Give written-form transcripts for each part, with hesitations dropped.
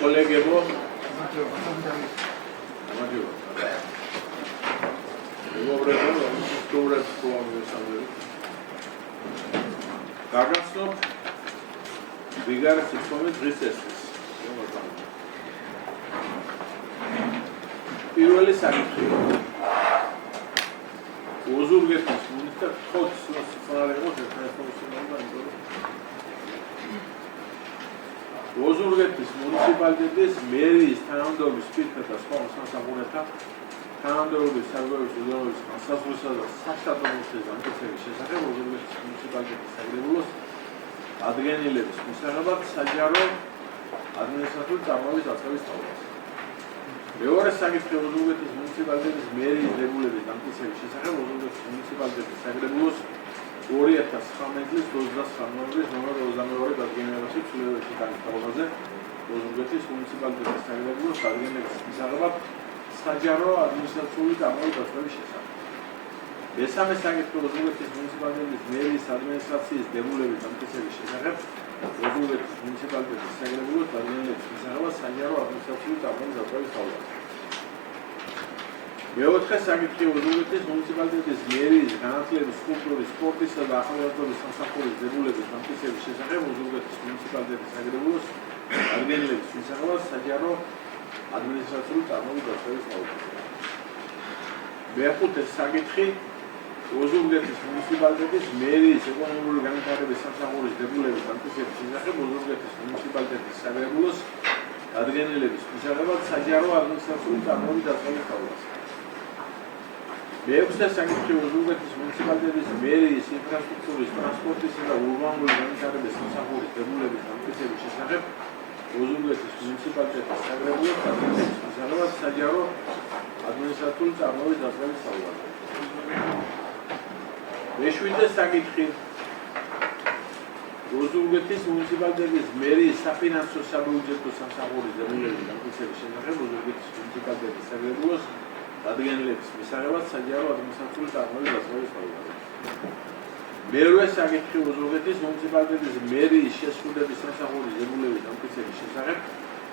კოლეგებო გაგაცნობ ვიგარ სიტყვები დღის ესეს პირველი საკითხი ოზურგეთის მუნიციპალიტეტის ხოც სცენარიღოს ოზურგეთის მუნიციპალიტეტის მერის თანამდებობის სპიკერთა და სხვა სამსახურეთა თანამდებობის სარგებლობის უზრუნველყოფის განსაზღვრისა და საშტატო მიწის დამტკიცების შესახებ ოზურგეთის მუნიციპალიტეტის საკრებულოს ადგენილების მისაღებად საჯარო ადმინისტრაციული წარმოების დაწყების თავებას. მეორე საკითხი ოზურგეთის მუნიციპალიტეტის მერის დებულების დამტკიცების შესახებ ოზურგეთის მუნიციპალიტეტის საკრებულოს 2019 წლის 29 ნოემბრის ნომერ 22 დადგენილებაში ცვლილებებში განსხვავებაზე ოზურგეთის მუნიციპალიტეტის საკრებულოს ადგენილების მისაღებად საჯარო ადმინისტრაციული წარმოების დაწყების შესახებ. მესამე საკითხი ოზურგეთის მუნიციპალიტეტის მერის ადმინისტრაციის დებულების დამტკიცების შესახებ ოზურგეთის მუნიციპალიტეტის საკრებულოს ადგენილების მისაღებად საჯარო ადმინისტრაციული წარმოების დაწყების თავებას. მეოთხე საკითხი ოზურგეთის მუნიციპალიტეტის მერის განათლების, კულტურის, სპორტისა და ახალგაზრდობის სამსახურის დებულების დამტკიცების შესახებ ოზურგეთის მუნიციპალიტეტის საკრებულოს ადგენილების მისაღებად საჯარო ადმინისტრაციული წარმოების დაწყების თავებას. მეხუთე საკითხი ოზურგეთის მუნიციპალიტეტის მერის ეკონომიკური განვითარების სამსახურის დებულების დამტკიცების შესახებ ოზურგეთის მუნიციპალიტეტის საკრებულოს ადგენილების მისაღებად საჯარო ადმინისტრაციული წარმოების დაწყების თავებას. მეექვსე საკითხი ოზურგეთის მუნიციპალიტეტის მერის ინფრასტრუქტურის, ტრანსპორტისა და ურბანული განვითარების სამსახურის დებულების დამტკიცების შესახებ ოზურგეთის მუნიციპალიტეტის საკრებულოს ადგენილების მისაღებად საჯარო ადმინისტრაციული წარმოების დაწყების თავებას. მეშვიდე საკითხი ოზურგეთის მუნიციპალიტეტის მერის საფინანსო საბიუჯეტო სამსახურის დებულების დამტკიცების შესახებ ოზურგეთის მუნიციპალიტეტის საკრებულოს ადგენილების მისაღებად საჯარო ადმინისტრაციული წარმოების დაწყების თავებას. მერვე საკითხი ოზურგეთის მუნიციპალიტეტის მერის შესრულების სამსახურის დებულების დამტკიცების შესახებ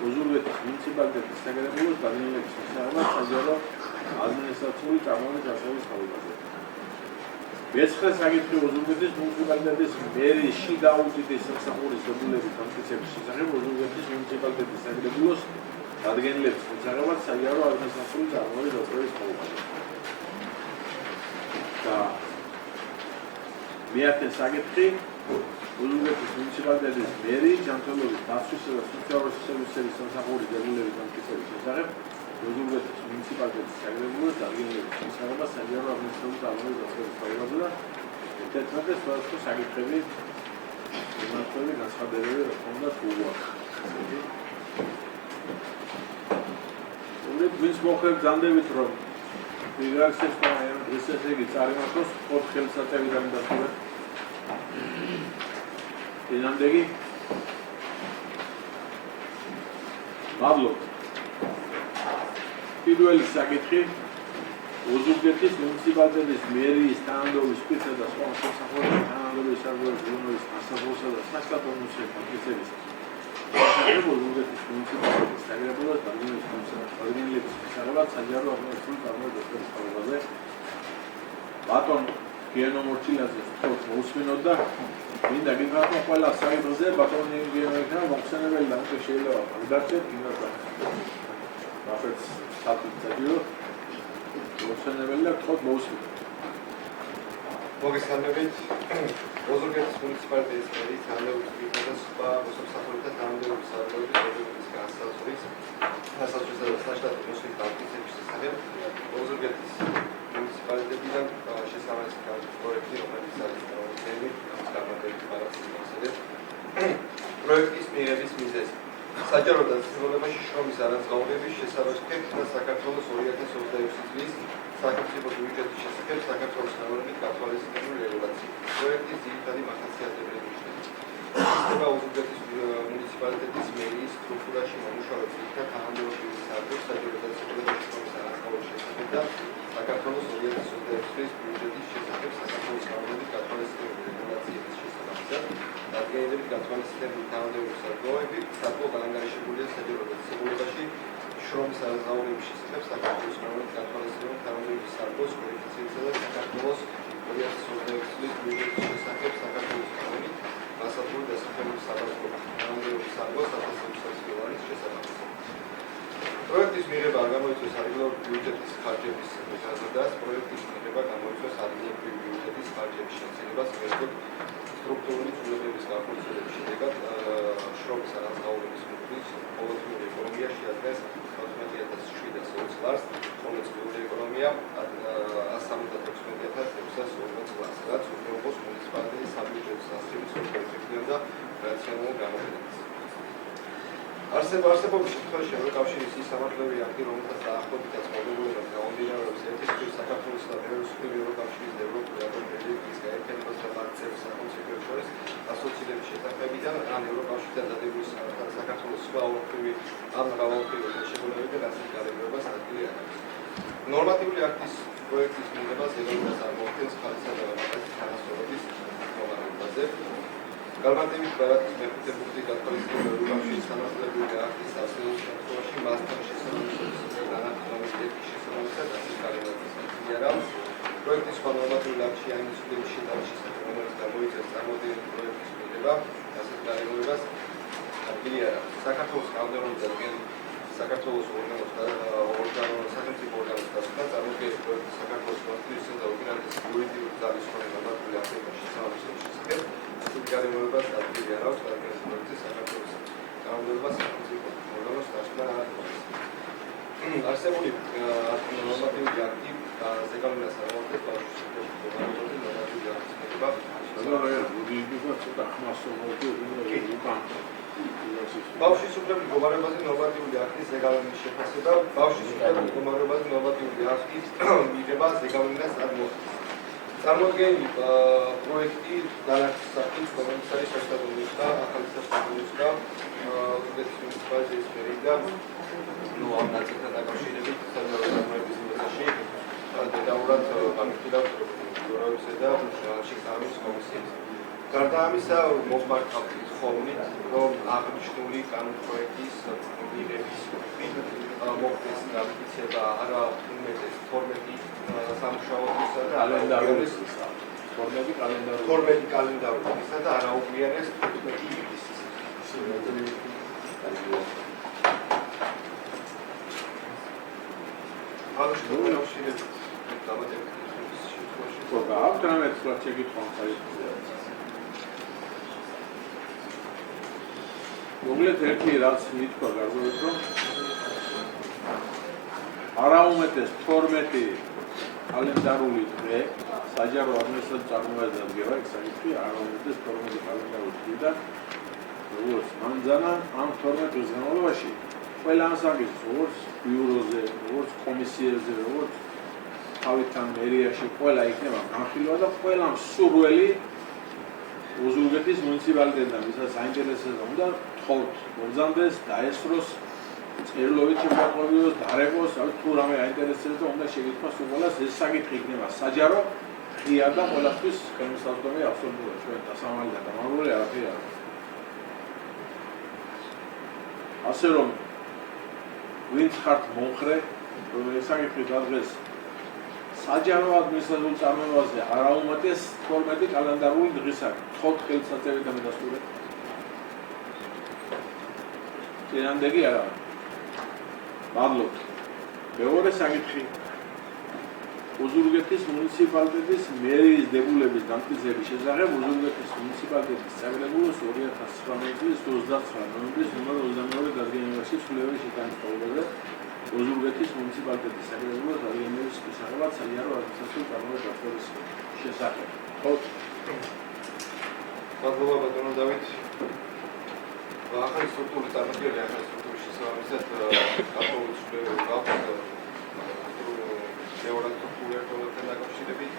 ოზურგეთის მუნიციპალიტეტის საკრებულოს ადგენილების მისაღებად საჯარო ადმინისტრაციული წარმოების დაწყების თავებას. მეცხრე საკითხი ოზურგეთის მუნიციპალიტეტის მერის შიდა აუდიტის სამსახურის დებულების დამტკიცების შესახებ ოზურგეთის მუნიციპალიტეტის საკრებულოს ადგენილების მისაღებად საჯარო ადმინისტრაციული წარმოების დაწყების თავებას. და მეათე საკითხი ოზურგეთის მუნიციპალიტეტის მერის ჯანმრთელობის დაცვისა და სოციალური სერვისების სამსახურის დებულების დამტკიცების შესახებ ოზურგეთის მუნიციპალიტეტის საკრებულოს ადგენილების მისაღებად საჯარო ადმინისტრაციული წარმოების დაწყების თავებაზე და მეთერთმეტე სხვადასხვა საკითხები მიმართული განცხადებები რა თქმა უნდა თუ ვინც მოხერხ განდებით რომ ვიღაცას ეს ესე იგი წარიმართოს 4 ხელსაწერიდან დასწრებით. ინამდვილი მადლობა. პირველი საკითხი ოზურგეთის მუნიციპალიტეტის მერის თანამდებობის სპიკერთა და სხვა სამსახურეთა თანამდებობის სარგებლობის განსაზღვრისა და საშტატო მიწის დამტკიცების ოზურგეთის მუნიციპალიტეტის საკრებულოს ადგენილების მისაღებად საჯარო ადმინისტრაციული წარმოების დაწყების თავებაზე. ბატონ გენო მორჩილაძე თქოს მოусმინოთ და მინდა გითხრათ ყველა საიტზე ბატონი გენოიქნა მოხსენებელი და უკვე შეიძლება გადაგცეთ იმასთან. რაფერს საკითხებიო მოხსენებელი და თქოს მოусმინოთ. მოგესალმებით. ოზურგეთის მუნიციპალიტეტის მერის თანამდებობის სპიკერთა და სხვა მოსამსახურეთა თანამდებობის სარგებლობის განსაზღვრის დასაწყისისა და საშტატო მიწის დამტკიცების შესახებ ოზურგეთის მუნიციპალიტეტიდან შესაბამისი პროექტი, რომელიც არის მოწმენილი გამართების პარალელურად. პროექტის მიღების მიზეზი საჯარო დაწესებულებაში შრომის არაძღაურების შესაბამისად და საქართველოს 2026 წლის სახელმწიფო ბიუჯეტის შესახებ საქართველოს ნორმებით გათვალისწინებული რეგულაცია. პროექტის ძირითადი მახასიათებლები ისწრება ოზურგეთის მუნიციპალიტეტის მერის სტრუქტურაში მომუშავე პირთა თანამდებობის სარგებლობის საჯარო დაწესებულებაში შრომის არაძღაურების შესახებ და საქართველოს 2026 წლის ბიუჯეტის შესახებ საქართველოს ნორმებით გათვალისწინებული რეგულაციების შესაბამისად დადგენილებით გათვალისწინებული თანამდებობის სარგებლობები საკმაოდ განანგარიშებულია საჯარო შრომის არაზაურების შესახებ საქართველოს კანონის გათვალისწინებამ თანამდებობის სარგოს კოეფიციენტსა და საქართველოს 2026 წლის ბიუჯეტის შესახებ საქართველოს კანონით მასალური დასახელების საბაზრო თანამდებობის სარგოს 2023 ლარის შესახებ. პროექტის მიღება არ გამოიწვევს ადგილობრივი ბიუჯეტის ხარჯების გაზრდას, პროექტის მიღება გამოიწვევს ადგილობრივი ბიუჯეტის ხარჯების შემცირებას მიღებულ სტრუქტურული ცვლილებების განხორციელების შედეგად შრომის არაზაურების მუხლის ყოველწლიური ეკონომია შეადგენს 14,720 ლარს, ხოლო წლიური ეკონომია 176,640 ლარს, რაც უზრუნველყოფს მუნიციპალიტეტის საბიუჯეტო სასწრების ორგანიზაციიდან და რაციონალურ გამოყენებას. არსებობის შემთხვევაში ევროკავშირის ის სამართლებრივი აქტი, რომელთა დაახლოებითაც მოგებულებას გამომდინარეობს ერთის საქართველოს და ევროსისტემის ევროკავშირის ევროპული აკრედიტების გაერთიანებას და მათგან სახელმწიფოებს შორის ასოცირების შესახებიდან ან ევროკავშირთან დადებული საქართველოს სხვა ორთვივი ან მრავალთვიურ შეხედულებები განსაკუთრებას ადგილი აქვს. ნორმატიული აქტის პროექტის მიღება ზეგავლენას წარმოადგენს ხალხისა და მათგანის თანასწორობის მდგომარეობაზე. Გარბანტების ბარათის მეხუთე პუნქტი გათვალისწინებდა ევროკავშირის სამართლებრივი აქტის არსებობის შემთხვევაში მასთან შესაბამისობის განახილვის შესაბამისად დასახელების აღიარავს. პროექტის სხვა ნორმატიული აქტში ანის სულების შეტავის შესახებ, რომელიც გამოიწვევს წარმოადგენელი პროექტის მიღება, ასეთ გარემოებას ადგილი არ აქვს. საქართველოს კანონმდებლობის დადგენილ საქართველოს სახელმწიფო ორგანოს დასახელება წარმოადგენს პროექტის საქართველოს კონსტიტუციისა და უკრაინის იურიდიული ძალის მქონე ნორმატიული აქტების შესაბამისობის შესახებ. გარემოებას ადგილი არ აქვს დადგენილი პროექტის საქართველოს კანონმდებლობას სახელმწიფო ორგანოს დასახმა არ აქვს. არსებული ნორმატიული აქტი ზეგავლენას წარმოადგენს ბავშვის მდგომარეობაზე ნორმატიული აქტის მიღება. ბავშვის უფლების მდგომარეობაზე ნორმატიული აქტის ზეგავლენის შეფასება. ბავშვის უფლების მდგომარეობაზე ნორმატიული აქტის მიღება ზეგავლენას წარმოადგენს. წარმოადგენელი პროექტი დანახის სახით, რომელიც არის სასტატუს და ახალი სასტატუს და უგეთის მუნიციპალიტეტის მერია ამ ნაწილთან დაკავშირებით საზოგადოების მიწაში დეტალურად გამიხილავს პროექტზე და შეკავების კომისიას. გარდა ამისა, მომმართავთ ხოვნით, რომ აღნიშნული კანონპროექტის მიღების მოხდეს დამტკიცება არა უმეტეს 12 სამუშაოთისა და კალენდარულის 12 კალენდარულისა და არაუკლიანეს 15 ივლისის. მოკლედ ერთი რაც მითქვა გარკვევით, რომ არაუმეტეს 12 კალენდარული დღე საჯარო ადმინისტრაციულ წარმოებაზე დგება, ეს საკითხი არაუმეტეს 12 კალენდარული დღიდან როგორც ამძანა ამ 12 დღის განმავლობაში ყველა ასაკის როგორც ბიუროზე, როგორც კომისიებზე, როგორც თავიდან მერიაში ყველა იქნება განხილვა და ყველა მსურველი უზურგეთის მუნიციპალიტეტიდან ვისაც საინტერესოა უნდა თხოვთ მომზადდეს, დაესწროს, წერილობით შემოაყვებინოს, დარეგოს, თუ რამე აინტერესებს და უნდა შეგეკითხოს უყოლას ეს საკითხი იქნება საჯარო, ღია და ყველასთვის ხელმისაწვდომი აბსოლუტურად ჩვენ დასამალი და დამალული არაფერი არ აქვს. ასე რომ ვინც ხართ მომხრე, რომ ეს საკითხი დადგეს საჯარო ადმინისტრაციულ წარმოებაზე არაუმეტეს 12 კალენდარული დღისაკენ, თხოვთ ხელსაწერით და მედასტურებით. წინანდეგი არა. მადლობთ. მეორე საკითხი უზურგეთის მუნიციპალიტეტის მერიის დებულების დამტკიცების შესახებ უზურგეთის მუნიციპალიტეტის საკრებულოს 2019 წლის 29 ნოემბრის ნომერ 22 დადგენილებში ცვლილებების შეტანის ყოველდღე უზურგეთის მუნიციპალიტეტის საკრებულოს დადგენილების შესახებაც საჯარო ადმინისტრაციულ წარმოების დაცვის შესახებ. მადლობა ბატონო დავით. ახალი სტრუქტურის წარმოქმნელი ახალი სტრუქტურის შესაბამისად გაფორმებული ცვლილებები გაქვს მეორე სტრუქტურასთან დაკავშირებით,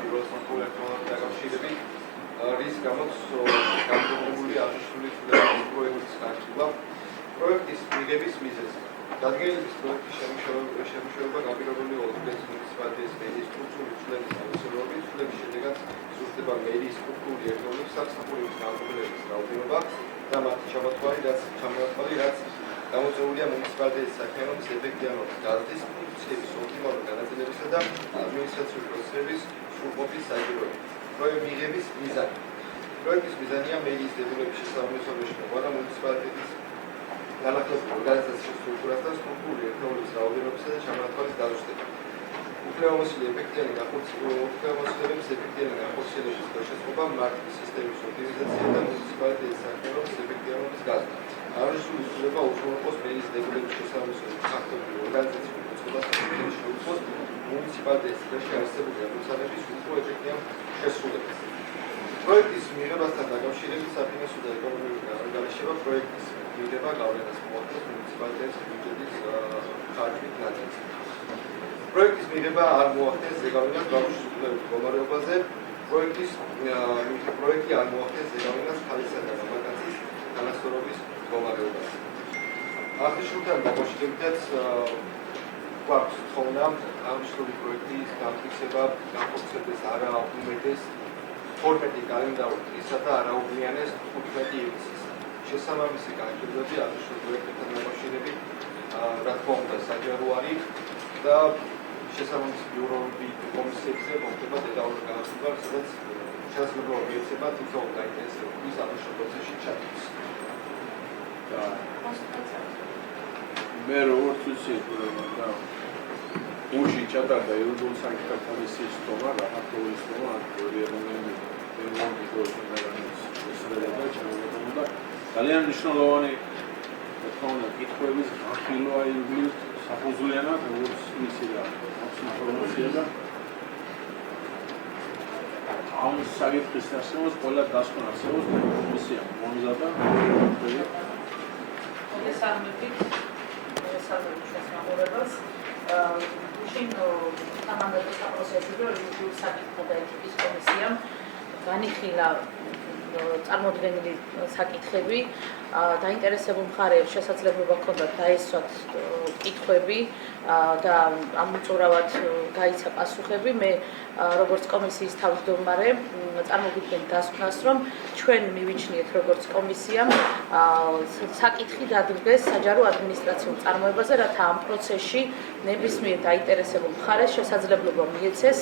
პირველ სტრუქტურასთან დაკავშირებით, რის გამოც განკუთვნილი აღნიშნული ცვლილებების პროექტის განხილვა. პროექტის მიღების მიზეზი. დადგენილების პროექტის შემუშავება გაპირობებული უზურგეთის მუნიციპალიტეტის მერიის სტრუქტურული ცვლილების აუცილებლობით, ცვლილების შედეგად სრულდება მერიის სტრუქტურული ერთეულების სამსახურების განყოფილების რაოდენობა და მათი ჩამოთვალი, რაც გამოწვეულია მუნიციპალიტეტის საქმიანობის ეფექტიანობის გაზრდის ფუნქციების ოპტიმალური განაწილებისა და ადმინისტრაციული პროცესების სრულყოფის საჭიროებით. პროექტის მიღების მიზანი. პროექტის მიზანია მერიის დებულების შესაბამისობაში მოყვანა მუნიციპალიტეტის განახლებული ორგანიზაციის სტრუქტურას და სტრუქტურული ერთეულების რაოდენობისა და ჩამონათვალის დაზუსტება. უფლებამოსილი ეფექტიანი განხორციელების შესაძლებლობა მარკეტის სისტემის ოპტიმიზაცია და მუნიციპალიტეტის საქმიანობის ეფექტიანობის გაზრდა. აღნიშნული ცვლილება უზრუნველყოფს მერიის დებულების შესაბამისობით ფაქტობრივი ორგანიზაციული მოწყობას და შეუწყოს მუნიციპალიტეტის წრეში არსებული ამოცანების უფრო ეფექტიან შესრულებას. პროექტის მიღებასთან დაკავშირებით საფინანსო და ეკონომიკური ანგარიშება პროექტის მიღება გავლენას მოახდენს მუნიციპალიტეტის ბიუჯეტის ხარჯით ნაწილზე. პროექტის მიღება არ მოახდენს ზეგავლენას ბავშვის უფლებების მდგომარეობაზე. პროექტი არ მოახდენს ზეგავლენას ხალხისა და მამაკაცის თანასწორობის მდგომარეობაზე. აღნიშნულთან დაკავშირებითაც გვაქვს თხოვნა აღნიშნული პროექტის განხორციელება განხორციელდეს არა უმეტეს 12 კალენდარულ დღისა და არაუვლიანეს 15 ივნისის. შესაბამისი განხილვები აღნიშნულ პროექტებთან დაკავშირებით რა თქმა უნდა საჯარო არის და შესაბამისი ბიუროები კომისიებზე მოხდება დეტალური განხილვა, სადაც შესაძლებლობა მიეცემა თითოეულ გაინტერესებულს აღნიშნულ პროცესში ჩართვას. მე როგორც ვიცი, და გუშინ ჩატარდა ეროვნული საკითხთა კომისიის თომა, რაფართოვის თომა, ძალიან მნიშვნელოვანი კითხვების განხილვა იგივე საფუძვლიანად, როგორც ვიცი და აქვს ინფორმაცია და ამ საკითხის დასწრებას ყველა დასკვნა არსებობს კომისია მომზადდა შესაძლებლობას გუშინ სამანდატოს პროცესში რეგულარული საკითხთა და ეთიკის კომისიამ განიხილა წარმოდგენილი საკითხები, დაინტერესებულ მხარეებს შესაძლებლობა ჰქონდათ დაესვათ კითხვები და ამოწურავად გაიცა პასუხები. მე როგორც კომისიის თავმჯდომარე წარმოგიდგენთ დასკვნას, რომ ჩვენ მივიჩნიეთ როგორც კომისიამ საკითხი დადგეს საჯარო ადმინისტრაციულ წარმოებაზე, რათა ამ პროცესში ნებისმიერ დაინტერესებულ მხარეს შესაძლებლობა მიეცეს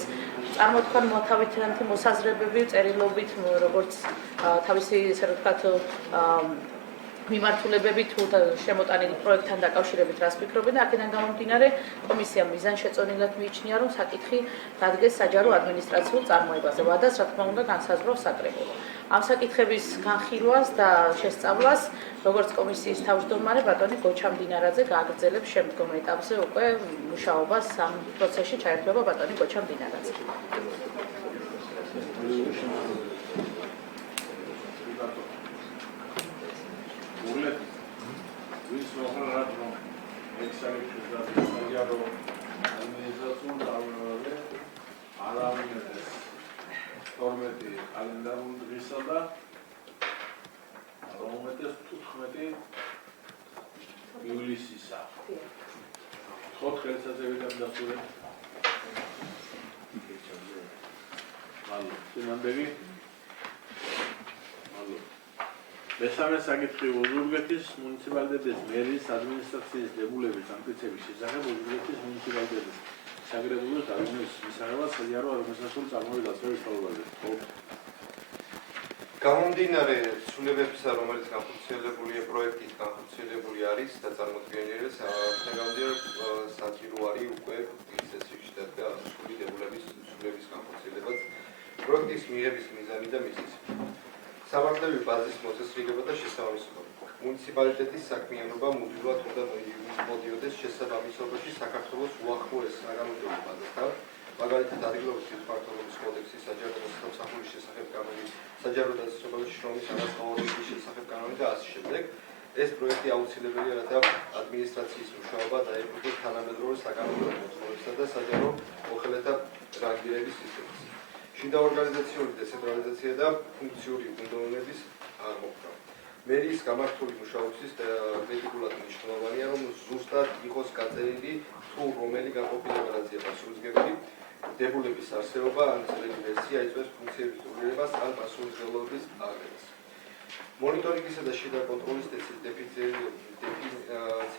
წარმოთქვან მოთავითანათი მოსაზრებები წერილობით, როგორც თავისი ესე ვთქვათ მიმართულებები თუ შემოტანილი პროექტთან დაკავშირებით რას ფიქრობენ და აქედან გამომდინარე კომისიამ მიზანშეწონილად მიიჩნია, რომ საკითხი დადგეს საჯარო ადმინისტრაციულ წარმოებაზე. ვადას რა თქმა უნდა განსაზღვრავს საკრებულო. ამ საკითხების განხილვას და შესწავლას როგორც კომისიის თავმჯდომარე ბატონი გოჩა მდინარაძე გააგრძელებს შემდგომ ეტაპზე უკვე მუშაობას ამ პროცესში ჩაერთვება ბატონი გოჩა მდინარაძე. ვის მოხარად რომ ექსალიფის და საჯარო ადმინისტრაციულ წარმოებაზე არ ამინებს 12 კალენდარული დღისა და რომლეთეს 15 ივლისისა. ხოთ ხელსაძებიდან დასურეთ. მადლობა. ნამდვილი. მადლობა. მესამე საკითხი ოზურგეთის მუნიციპალიტეტის მერის ადმინისტრაციის დებულების ამტკიცების შესახებ ოზურგეთის მუნიციპალიტეტის საკრებულოს დარღვევის მისაღებად საჯარო ადმინისტრაციული წარმოების დაცვის თაობაზე. გამომდინარე ცვლილებებისა, რომელიც განხორციელებულია პროექტით განხორციელებული არის და წარმოდგენილია, საჭირო არის უკვე წესრიგში დადგა აღნიშნული დებულების ცვლილების განხორციელებაც პროექტის მიღების მიზანი და მიზეზი. სამართლები ბაზის მოწესრიგება და შესაბამისობა. მუნიციპალიტეტის საქმიანობა მუდმივად უნდა მოდიოდეს შესაბამისობაში საქართველოს უახლოეს საგამოძიებო ბაზასთან, მაგალითად ადგილობრივი თვითმმართველობის კოდექსის საჯარო მოსამსახურის შესახებ კანონი, საჯარო დაწესებულებების შრომის ანალოგიის შესახებ კანონი და ასე შემდეგ. ეს პროექტი აუცილებელია, რათა ადმინისტრაციის მუშაობა დაეფუძნოს თანამედროვე საკანონმდებლო მოთხოვნებისა და საჯარო მოხელეთა რანგირების სისტემას. შიდა ორგანიზაციული დეცენტრალიზაცია და ფუნქციური უნდობლობის აღმოფხვრა. მერის გამართული მუშაობის მეტიკულად მნიშვნელოვანია, რომ ზუსტად იყოს გაწერილი თუ რომელი განყოფილება რაზეა პასუხისმგებელი დებულების არსებობა, ან ძველი ვერსია იწვევს ფუნქციების დუბლირებას ან პასუხისმგებლობის აღებას. მონიტორინგისა და შიდა კონტროლის დეფინიციას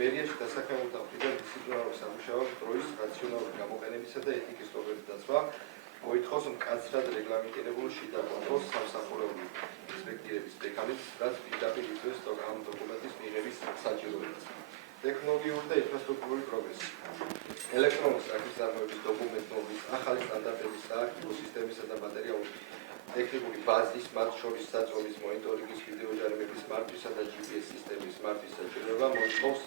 მერიაში დასაქმებულთა მხრიდან დისციპლინარული სამუშაოს დროის რაციონალური გამოყენებისა და ეთიკის სტრუქტურის დაცვა მოითხოვს მკაცრად რეგლამენტირებულ შიდა კონტროლს სამსახურეობრივი ინსპექტირების მექანიზმს, რაც პირდაპირ იწვევს ამ დოკუმენტის მიღების საჭიროებას. ტექნოლოგიური და ინფრასტრუქტურული პროგრესი. ელექტრონული სახის წარმოების დოკუმენტების ახალი სტანდარტების და არქივულ სისტემისა და მატერიალური ტექნიკური ბაზის, მათ შორის საწვევის მონიტორინგის, ვიდეოჯარიმების მართვისა და GPS სისტემის მართვის საჭიროება მოითხოვს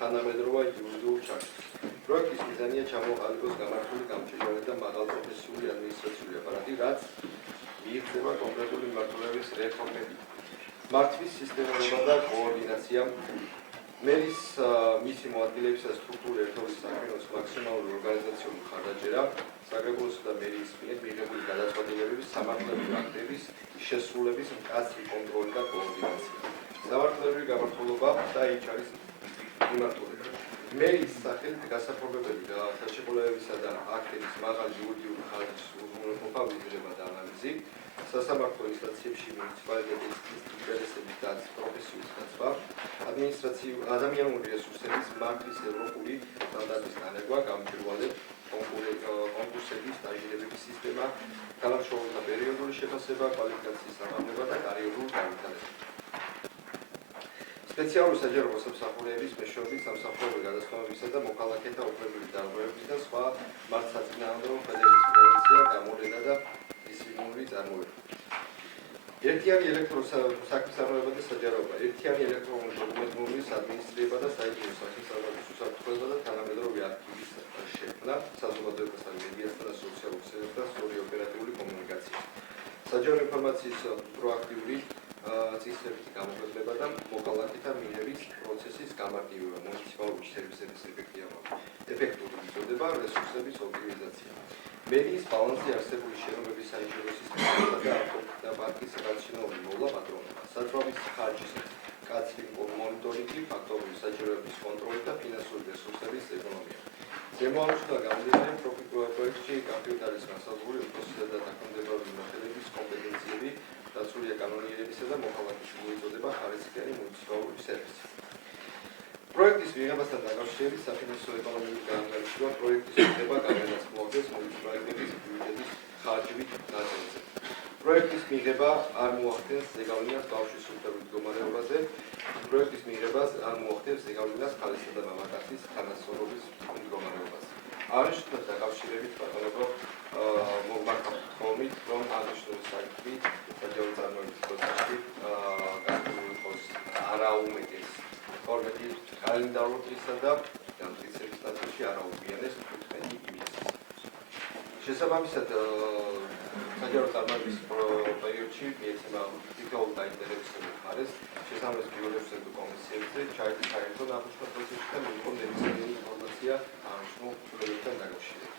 თანამედროვე იურიდიულ ჩარჩოს. პროექტის მიზანია ჩამოყალიბოს გამართული გამჭვირვალე და მაღალპროფესიული ადმინისტრაციული აპარატი, რაც მიიღწევა კონკრეტული მმართველობის რეფორმებით. მართვის სისტემატურობა და კოორდინაცია მერის მისი მოადგილებისა და სტრუქტურული ერთობის საქმიანობის მაქსიმალური ორგანიზაციული მხარდაჭერა, საკრებულოსა და მერიის მიერ მიღებული გადაწყვეტილებების სამართლებრივი აქტების შესრულების მკაცრი კონტროლი და კოორდინაცია. სამართლებრივი გამართულობა და HR-ის მიმართულება. მერის სახელით გასაფორმებელი ხელშეკრულებებისა და აქტების მაღალი იურიდიული ხარჯის უზრუნველყოფა, ვიზრება და ანალიზი, სასამართლო ინსტანციებში მუნიციპალიტეტის ინტერესების და პროფესიის დაცვა, ადამიანური რესურსების მართვის ევროპული სტანდარტის დანერგვა, გამჭვირვალე კონკურსების სტაჟირებების სისტემა, თანამშრომელთა პერიოდული შეფასება, კვალიფიკაციის ამაღლება და კარიერული განვითარება. სპეციალური საჯარო სამსახურეების მეშვეობით სამსახურებრივი გადასხმებისა და მოქალაქეთა უფლებების დარღვევების და სხვა მართლსაწინააღმდეგო ქმედების პრევენცია, გამოვლენა და დისციპლინური წარმოება. ერთიანი ელექტრონული საქმისამებრობა და საჯაროება, ერთიანი ელექტრონული დოკუმენტების ადმინისტრირება და საინჟინრო საქმისამებრობის უსაფრთხოება და თანამედროვე არქივის შექმნა, საზოგადოებასთან მედიასთან და სოციალურ ქსელებთან სწორი ოპერატიული კომუნიკაცია. საჯარო ინფორმაციის პროაქტიული წინსვლებითი გამოქვეყნება და მოქალაქეთა მიღების პროცესის გამარტივება, მუნიციპალური სერვისების ეფექტური მიწოდება, რესურსების ოპტიმიზაცია. მერიის ბალანსი არსებული შენობების საინჟინრო სისტემისა და პარკის გარშემოული მოვლა პატრონობა, საწვავის ხარჯის მკაცრი მონიტორინგი, ფაქტორული საჭიროების კონტროლი და ფინანსური რესურსების ეკონომია. ზემოაღნიშნულიდან გამომდინარე, პროექტში გამყიდვარის განსაზღვრული უფროსისა და დაქვემდებარებული მმართველების კომპეტენციები, დაცულია კანონიერებისა და მოქალაქის მოიწოდება ხარისხიანი მუნიციპალური სერვისი. პროექტის მიღებასთან დაკავშირებით საფინანსო ეკონომიკური განმარტება პროექტის მიღება განვენაცვლოდეს მუნიციპალიტეტის ბიუჯეტის ხარჯებით ნაწილზე. პროექტის მიღება არ მოახდენს ზეგავლენას ბავშვის სრულდებულ მდგომარეობაზე, პროექტის მიღებას არ მოახდენს ზეგავლენას ქალისა და მამაკაცის თანასწორობის მდგომარეობაზე. აღნიშნულთან დაკავშირებით ბატონებო მოგმართავ თხოვმით, რომ აღნიშნული საქმე საჯარო წარმოების პროცესში განხილული იყოს არაუმეტეს 12 კალენდარულ დღისა და განმტკიცების ნაწილში არაუგვიანეს 15 ივნისს. შესაბამისად, საჯარო წარმოების პერიოდში მიეცემა თითოეულ დაინტერესებულ მხარეს შესაბამის ბიუროებზე და კომისიებზე ჩაერთო საერთო აღნიშნულ პროცესში და მიიღო ნებისმიერი ინფორმაცია აღნიშნულ ცვლილებებთან დაკავშირებით.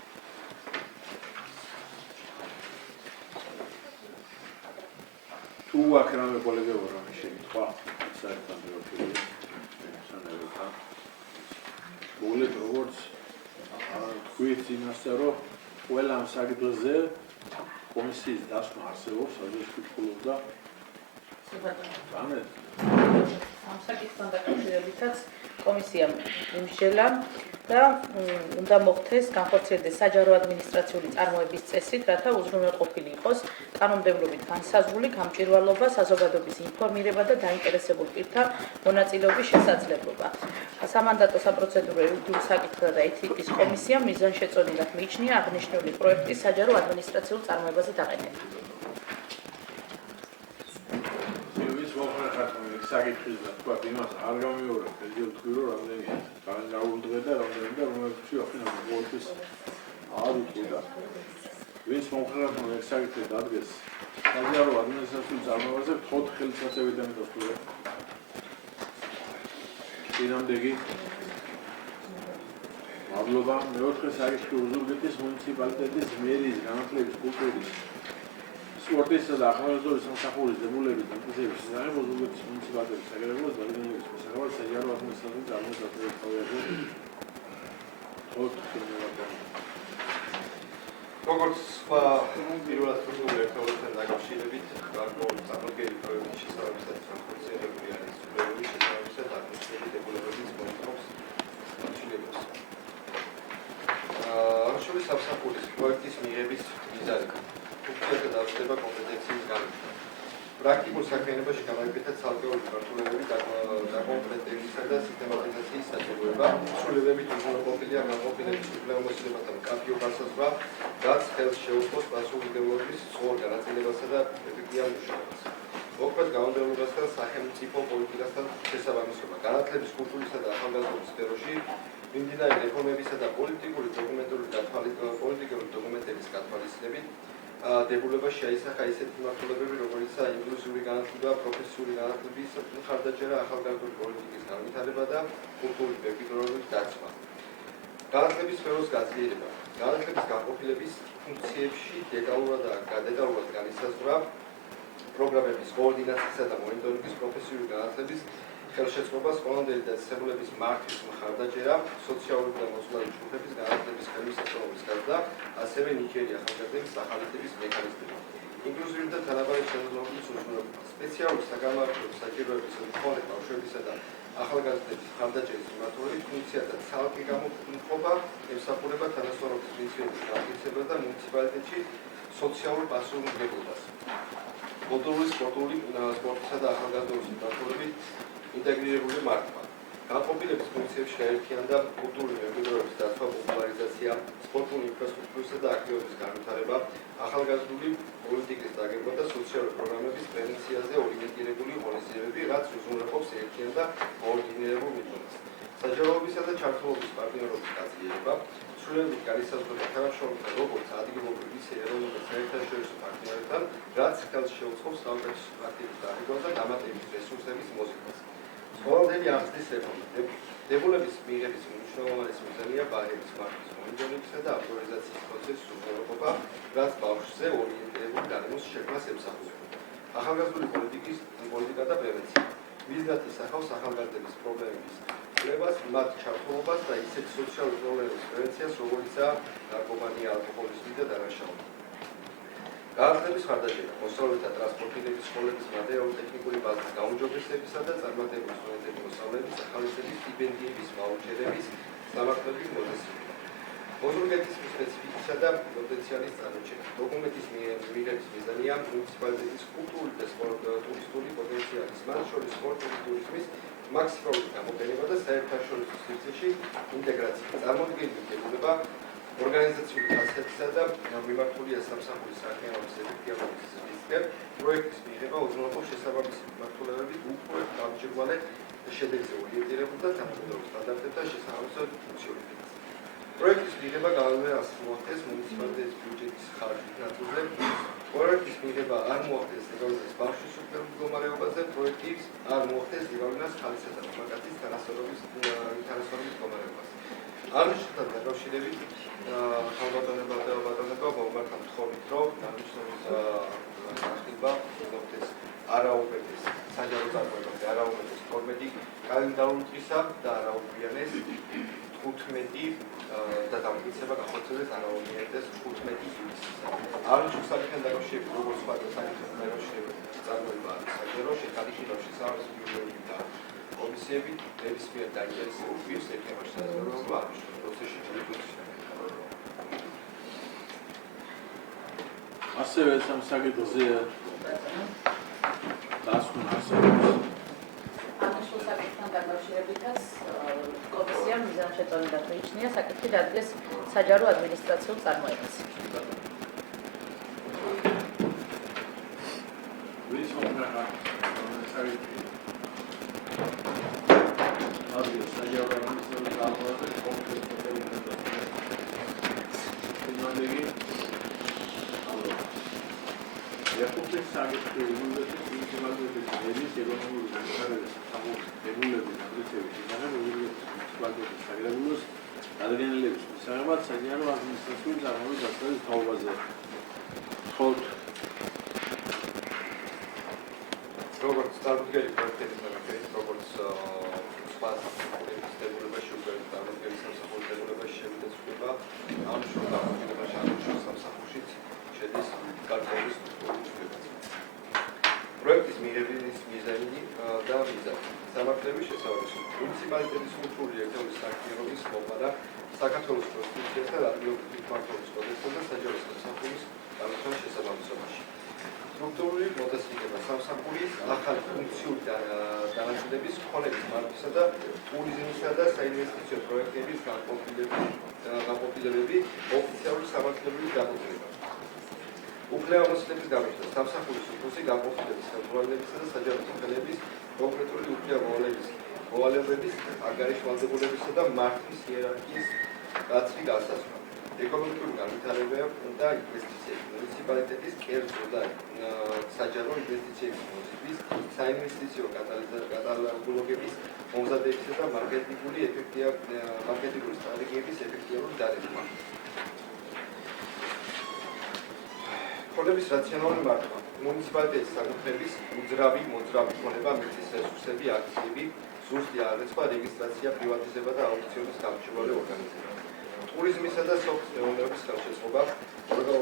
თუ აქ რამე კოლეგებო რამე შემიძლია საერთოდ მეოფილი სანერგოთან მოგლეთ როგორც თქვით იმასე რომ ყველა ამ საკითხზე კომისიის დასვლა არსებობს სადაც ვთქვილობდა რამე ამ საკითხთან დაკავშირებითაც კომისიამ იმსჯელა და უნდა მოხდეს განხორციელდეს საჯარო ადმინისტრაციული წარმოების წესრიგ, რათა უზრუნველყოფილი იყოს კანონმდებლობით განსაზღვრული გამჭვირვალობა, საზოგადოების ინფორმირება და დაინტერესებულ პირთა მონაწილეობის შესაძლებლობა. სამანდატო საპროცედურო იურიდიულ საკითხთა და ეთიკის კომისიამ მიზანშეწონილად მიიჩნია აღნიშნული პროექტის საჯარო ადმინისტრაციულ წარმოებაზე დაყენება. საკითხის და თქვა იმას არ გამიორებ, ესე ვთქვი რომ რამდენი კალენდარული დღე და რამდენი და რომელშიც ახლა ყოველთვის არ უწევდა. ვინც მომხრათ რომ ეს საკითხი დადგეს საჯარო ადმინისტრაციულ წარმოებაზე, ვთხოვთ ხელისაწევიდან დასწრება. წინამდეგი მადლობა. მეოთხე საკითხი ოზურგეთის მუნიციპალიტეტის მერიის განათლების კულტურის სპორტისა და ახალგაზრდობის სამსახურის დებულების დამტკიცების შესახებ ოზურგეთის მუნიციპალიტეტის საკრებულოს დადგენილების შესახებ საჯარო ადმინისტრაციული წარმოების დაწესებულებაზე როგორც სხვა პირველად სტრუქტურული ერთობასთან დაკავშირებით, გარკვეული წარმოდგენილი პროექტის შესაბამისად განხორციელებული არის ცვლილებების შესაბამისად ადმინისტრაციული დებულებების მონიტორინგს საქმიანობაში გამარჯვება ცალკეული მიმართულებები დაკონკრეტებისა და სისტემატიზაციის საჭიროება, სრულებებით უზრუნველყოფილია განყოფილების უფლებამოსილებათა მკაფიო განსაზღვრა, რაც ხელს შეუწყოს პასუხისმგებლობის სწორ განაწილებასა და ეფექტიან მუშაობას. მოკლედ გამონდებლობასთან სახელმწიფო პოლიტიკასთან შესაბამისობა, განათლების, კულტურისა და ახალგაზრდობის სფეროში მიმდინარე რეფორმებისა და პოლიტიკური დოკუმენტების გათვალისწინებით დებულება შეისახა ისეთი მიმართულებები, როგორიცაა ინკლუზიური განათლება, პროფესიული განათლების მხარდაჭერა, ახალგაზრდული პოლიტიკის განვითარება და კულტურული მემკვიდრეობის დაცვა. განათლების სფეროს გაძლიერება, განათლების განყოფილების ფუნქციებში დეტალურად განისაზღვრა პროგრამების კოორდინაციისა და მონიტორინგის, პროფესიული განათლების ხელშეწყობა, სკოლამდელი დაწესებულების მართვის მხარდაჭერა, სოციალური და მოწყვლადი ჯგუფების განათლების ხელმისაწვდომობის გაზრდა, ასევე ნიჭიერი ახალგაზრდების ახალითების მექანიზმები. ინკლუზიური და თანაბარი შემოძლობის უზრუნველყოფა, სპეციალური საგამოძიებო საჭიროებისა მქონე ბავშვებისა და ახალგაზრდების მხარდაჭერის მიმართულებით ფუნქციათა ცალკე გამოყოფა ემსახურება თანასწორობის პრინციპების გაფიცებას და მუნიციპალიტეტში სოციალურ პასუხისმგებლობას. კულტურული, სპორტისა და ახალგაზრდობის მიმართულებით ინტეგრირებული მართვა. განყოფილების ფუნქციებში გაერთიანდა კულტურული მემკვიდრეობის დაცვა, პოპულარიზაცია, სპორტული ინფრასტრუქტურისა და აქტივობის განვითარება, ახალგაზრდული პოლიტიკის დაგეგმა და სოციალური პროგრამების პრევენციაზე ორიენტირებული ღონისძიებები, რაც უზრუნველყოფს ერთიან და კოორდინირებულ მიზნებს. საჯაროებისა და ჩართულობის პარტნიორობის გაძლიერება, სრულებით განისაზღვრება თანამშრომლობა როგორც ადგილობრივ, ისე ეროვნულ და საერთაშორისო პარტნიორებთან, რაც ხელს შეუწყობს საერთაშორისო პრაქტიკის დაგეგმვას და დამატებით რესურსების მოზიდვას. სკოლამდელი აღზრდის რეფორმა, დებულების მიღების მნიშვნელოვანი მიზანია ბაღების მართვის მონიტორინგისა და ავტორიზაციის პროცესის უზრუნველყოფა, რაც ბავშვზე ორიენტირებული გარემოს შექმნას ემსახურება. ახალგაზრდული პოლიტიკა და პრევენცია. მიზნად ისახავს ახალგაზრდების პრობლემების კვლევას, მათ ჩართულობას და ისეთი სოციალური პრობლემების პრევენციას, როგორიცაა ნარკომანია, ალკოჰოლიზმი და დანაშაულება. განათლების მხარდაჭერა, მოსწავლეთა ტრანსპორტირების, სკოლების მატერიალურ-ტექნიკური ბაზის გაუმჯობესებისა და წარმატებული სტუდენტების მოსწავლეების, ახალგაზრდების სტიპენდიების, ვაუჩერების, სამართლებრივი მოწესრიგება. მოზრგეთის სპეციფიკისა და პოტენციალის წარმოჩენა. დოკუმენტის მიღების მიზანია მუნიციპალიტეტის კულტურული და ტურისტული პოტენციალის, მათ შორის სპორტული ტურიზმის მაქსიმალური გამოყენება და საერთაშორისო სივრცეში ინტეგრაცია. წარმოდგენილი დებულება ორგანიზაციული ხასიათისა და მიმართულია სამსახურის საქმიანობის ეფექტიანობის ზრდისკენ, პროექტის მიღება უზრუნველყოფს შესაბამისი მიმართულებებით უკვე გამჭირვალე შედეგზე ორიენტირებულ და თანამედროვე სტანდარტებთან შესაბამისად ფუნქციონირებას. პროექტის მიღება გამოხდეს მუნიციპალიტეტის ბიუჯეტის ხარჯით ნაწილზე. პროექტის მიღება არ მოახდეს ზეგავლენის ბავშვის უფლებების მდგომარეობაზე, პროექტის არ მოახდეს ზეგავლენას ხალხისა და მამაკაცის თანასწორობის მდგომარეობაზე. აღნიშნულთან დაკავშირებით ხალხბატონებმა მომართა თხოვით, რომ აღნიშნული სახილვა მოხდეს არაუპირდეს საჯარო წარმოებაზე, არაუპირდეს 12 კალენდარული წლისა და არაუპირდეს 15 და დამტკიცება განხორციელდეს არაუპირდეს 15 ივლისის. აღნიშნულ საკითხთან დაკავშირებით, როგორც სხვადასხვა საკითხთან დაკავშირებით წარმოება არის საჯარო, შეთანხმებაში სამსახურები და კომისიები ნებისმიერ დაინტერესებულ პირს ეხება შესაძლებლობა აღნიშნულ პროცესში ჩართულობის. ასევე სამსაკითხზე დასკვნა არსებობს. აღნიშნულ საკითხთან დაკავშირებითაც კომისიამ მიზანშეწონილად მიიჩნია საკითხი დადგეს საჯარო ადმინისტრაციულ წარმოებაზე. ვის მომხრა საკითხი ადგეს საჯარო ადმინისტრაციულ წარმოებაზე კონკრეტულად Якубის საკითხი უნივერსიტეტის მუნიციპალიტეტის ერის ეროვნული განვითარების სამსახურის დებულების ამტკიცების შესახებ უნივერსიტეტის საგრაფოს დადგენილების მისაღებად საჯარო ადმინისტრაციული წარმოების დასწრების თაობაზე. ხოთ როგორც წარმოდგენილი პროექტების დაგეგმვის როგორც სხვა სამსახურების დებულებაში უკვე წარმოდგენილი სამსახურის დებულებაში შევიდა ცვლილება ამ შორ გამოყენებაში აღნიშნულ სამსახურშიც შედის გარკვეული პროექტის მიღების მიზანი და მიზანი სამართლების შესაბამისად მუნიციპალიტეტის კულტურული ერთეულის საქმიანობის მოყვანა საქართველოს კონსტიტუციასთან ადგილობრივი მმართველობის კოდექსთან და საჯარო სამსახურის განვითარების შესაბამისობაში სტრუქტურული მოდელირება სამსახურის ახალი ფუნქციური დანაშაულების ქონების მართვის და ტურიზმისა და საინვესტიციო პროექტების განყოფილებები ოფიციალური სამართლებრივი დაკავშირება. უფლებამოსილების გამოცდა სამსახურის უფროსი განყოფილების ხელმძღვანელებისა და საჯარო სახელების კონკრეტული უფლებამოსილების ანგარიშვალდებულებისა და მართვის იერარქიის გაცვლის განსაზღვრა. ეკონომიკური განვითარება და ინვესტიციები მუნიციპალიტეტის კერძო და საჯარო ინვესტიციების მოზიდვის, საინვესტიციო კატალოგების მომზადებისა და მარკეტინგული სტრატეგიების ეფექტიური დარღვევა. ქონების რაციონალური მართვა. მუნიციპალიტეტის საკუთრების უძრავი, მოძრავი ქონება, მიწის რესურსები, აქციები, ზუსტი აღრიცხვა, რეგისტრაცია, პრივატიზება და აუქციონის გამჭვირვალე ორგანიზება. ტურიზმისა და სოფლის მეურნეობის ხელშეწყობა,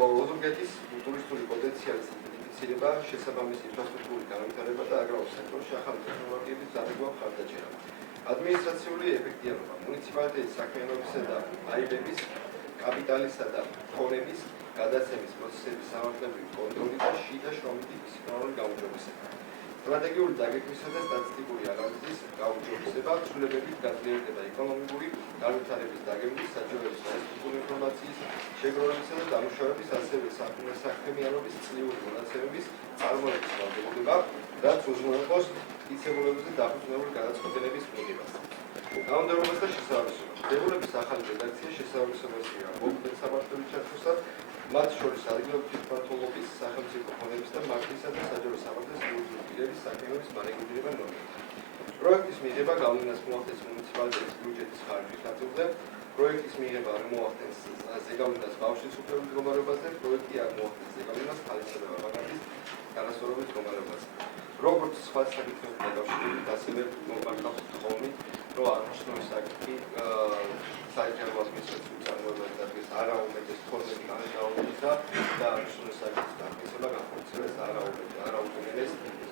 ოზურგეთის ტურისტული პოტენციალის იდენტიფიცირება, შესაბამისი ინფრასტრუქტურის განვითარება და აგრარულ სექტორში ახალი ტექნოლოგიების დარღვევა მხარდაჭერა. ადმინისტრაციული ეფექტიანობა, მუნიციპალიტეტის საქმიანობისა და აიბების, კაპიტალისა და ქონების გადაცემის პროცესების სამართლებრივი კონტროლი და შიდა შრომითი დისციპლინარული გაუმჯობესება. სტრატეგიული დაგეგმვისა და სტატისტიკური ანალიზის გაუმჯობესება, ცვლილებებით გაძლიერდება ეკონომიკური განვითარების დაგეგმვის, საჭიროების სტატისტიკური ინფორმაციის შეგროვებისა და დამუშავების, ასევე საქმიანობის წლიური მონაცემების წარმოების ვალდებულება, რაც უზრუნველყოფს მტკიცებულებებზე დაფუძნებული გადაწყვეტილების მიღებას. დაუნდობლებას და შესაბამისობას. დებულების ახალი რედაქცია შესაბამისობაშია მოქმედ სამართლებრივ ჩართვასთან, მათ შორის ადგილობრივი თვითმმართველობის, სახელმწიფო ფონდების და მარკისა და საჯარო სამართლის სრულუფლების საქმიანობის მარეგულირება ნორმები. პროექტის მიღება გავლენას მოახდენს მუნიციპალიტეტის ბიუჯეტის ხარჯვის ნაწილზე, პროექტის მიღება არ მოახდენს ზეგავლენას ბავშვის უფლების მდგომარეობაზე, პროექტი არ მოახდენს ზეგავლენას ხალხისა და ვაგანების დანასწორობის მდგომარეობაზე. როგორც სხვა საკითხებთან დაკავშირებით, ასევე მომართავს თხოვნით, რომ აღნიშნული საკითხი საჯარო ადმინისტრაციული წარმოებაში დადგეს არაუმეტეს ფორმები განმავლობისა და აღნიშნული საკითხის დაფიქსება განხორციელეს არაუზრუნველეს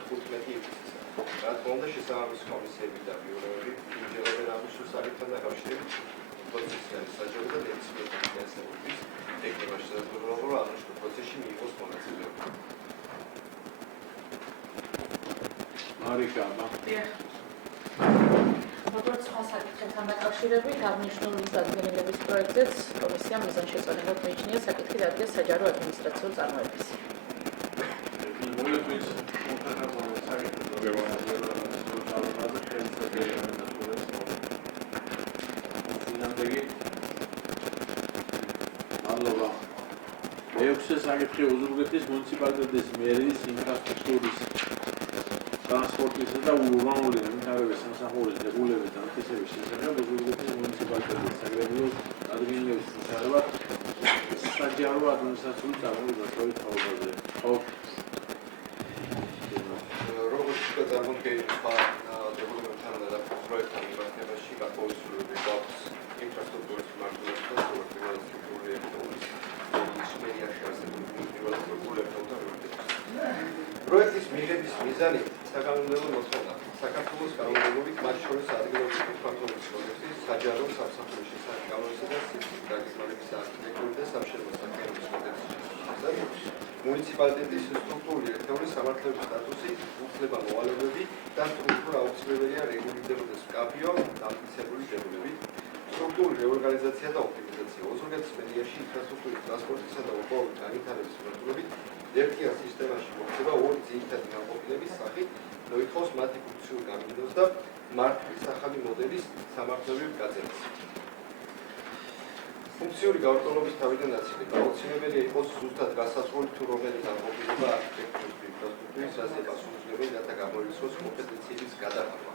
15 ივლისისა. რა თქმა უნდა, შესაბამისი კომისიები და ბიუროები იმჯერებენ აღნიშნულ საკითხთან დაკავშირებით პროცესი არის საჯარო და ნებისმიერი განსაკუთრების ეკნება შესაძლებლობა, რომ აღნიშნულ პროცესში მიიღოს მონაწილეობა. მარიკა, როგორც სხვა საკითხებთან დაკავშირებით, აღნიშნული დადგენილების პროექტზეც კომისიამ მიზანშეწონილად მიიჩნია საკითხი დადგეს საჯარო ადმინისტრაციულ წარმოებაზე. მეექვსე საკითხი ოზურგეთის მუნიციპალიტეტის მერის ინფრასტრუქტურის ტრანსპორტისა და ურბანული განვითარების სამსახურის დებულების დამტკიცების შესახებ ოზურგეთის მუნიციპალიტეტის საგრებულო ადგილების მისაღებად საჯარო ადმინისტრაციული წარმოების თავობაზე. როგორც წარმოდგენილმა დებულებებთან და პროექტთან მიმართებაში გაფორმებული გვაქვს ინფრასტრუქტურის მმართველობის და სტრუქტურული პროექტის მიღების მიზანი საკანონმდებლო მოთხოვნა საქართველოს კანონმდებლობით, მათ შორის ადგილობრივი თვითმმართველობის კოდექსის, საჯარო სამსახურის შესახებ კანონისა და სივრცის გაგრძელების არქიტექტურული და სამშენებლო საქმიანობის კოდექსის შესახებ, მუნიციპალიტეტის სტრუქტურული ერთეული სამართლების სტატუსი, უფლება-მოვალეობები და სტრუქტურა აუცილებელია რეგულირდებოდეს მკაფიო დამტკიცებული დებულებით, სტრუქტურული რეორგანიზაცია და ოპტიმიზაცია. ოზურგეთის მედიაში ინფრასტრუქტურის, ტრანსპორტისა და ურბანული განვითარების მიმართულებით ერთიან სისტემაში მოხდება ორი ძირითადი განყოფილების სახით, მოითხოვს მათი ფუნქციური გამიმდოს და მართვის ახალი მოდელის სამართლებრივ გაწევას. ფუნქციური გაურკვევლობის თავიდან აცილება აუცილებელია იყოს ზუსტად გასაზღვრული თუ რომელი განყოფილება არქიტექტურის ინფრასტრუქტურის რაზე პასუხისმგებელი რათა გამოირიცხოს კომპეტენციების გადაყრდნობა.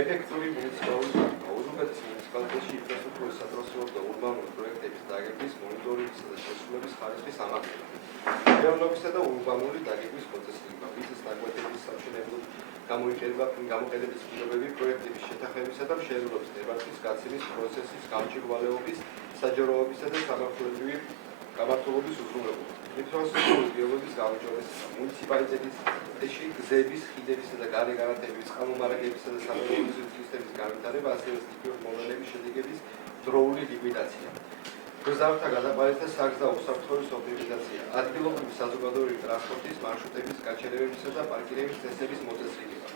ეფექტური მუნიციპალური საქმე. ოზურგეთის მუნიციპალიტეტში ინფრასტრუქტურის სატრანსპორტო და ურბანული პროექტების დაგეგმვის, მონიტორინგისა და შესრულების ხარისხის ამაღლება. მრეწველობისა და ურბანული დაგეგმვის პროცესები, მიწის ნაკვეთების სამშენებლო გამოყენების პირობები, პროექტების შეთანხმებისა და მშენებლობის დებატის გაცემის პროცესის გამჭვირვალეობის, საჯაროობისა და სამართლებრივი უზრუნველყოფა. ინფრასტრუქტურის პირობების გაუმჯობესება, მუნიციპალიტეტში გზების, ხიდებისა და გარე განათების, წყალმომარაგებისა და სამეურნეო სისტემის განვითარება, ასევე სტიქიური მოვლენების შედეგების დროული ლიკვიდაცია. გზავრთა გადაყვანით და საგზაო უსაფრთხოების ოპტიმიზაცია, ადგილობრივი საზოგადოებრივი ტრანსპორტის მარშრუტების გაჩერებებისა და პარკირების წესების მოწესრიგება.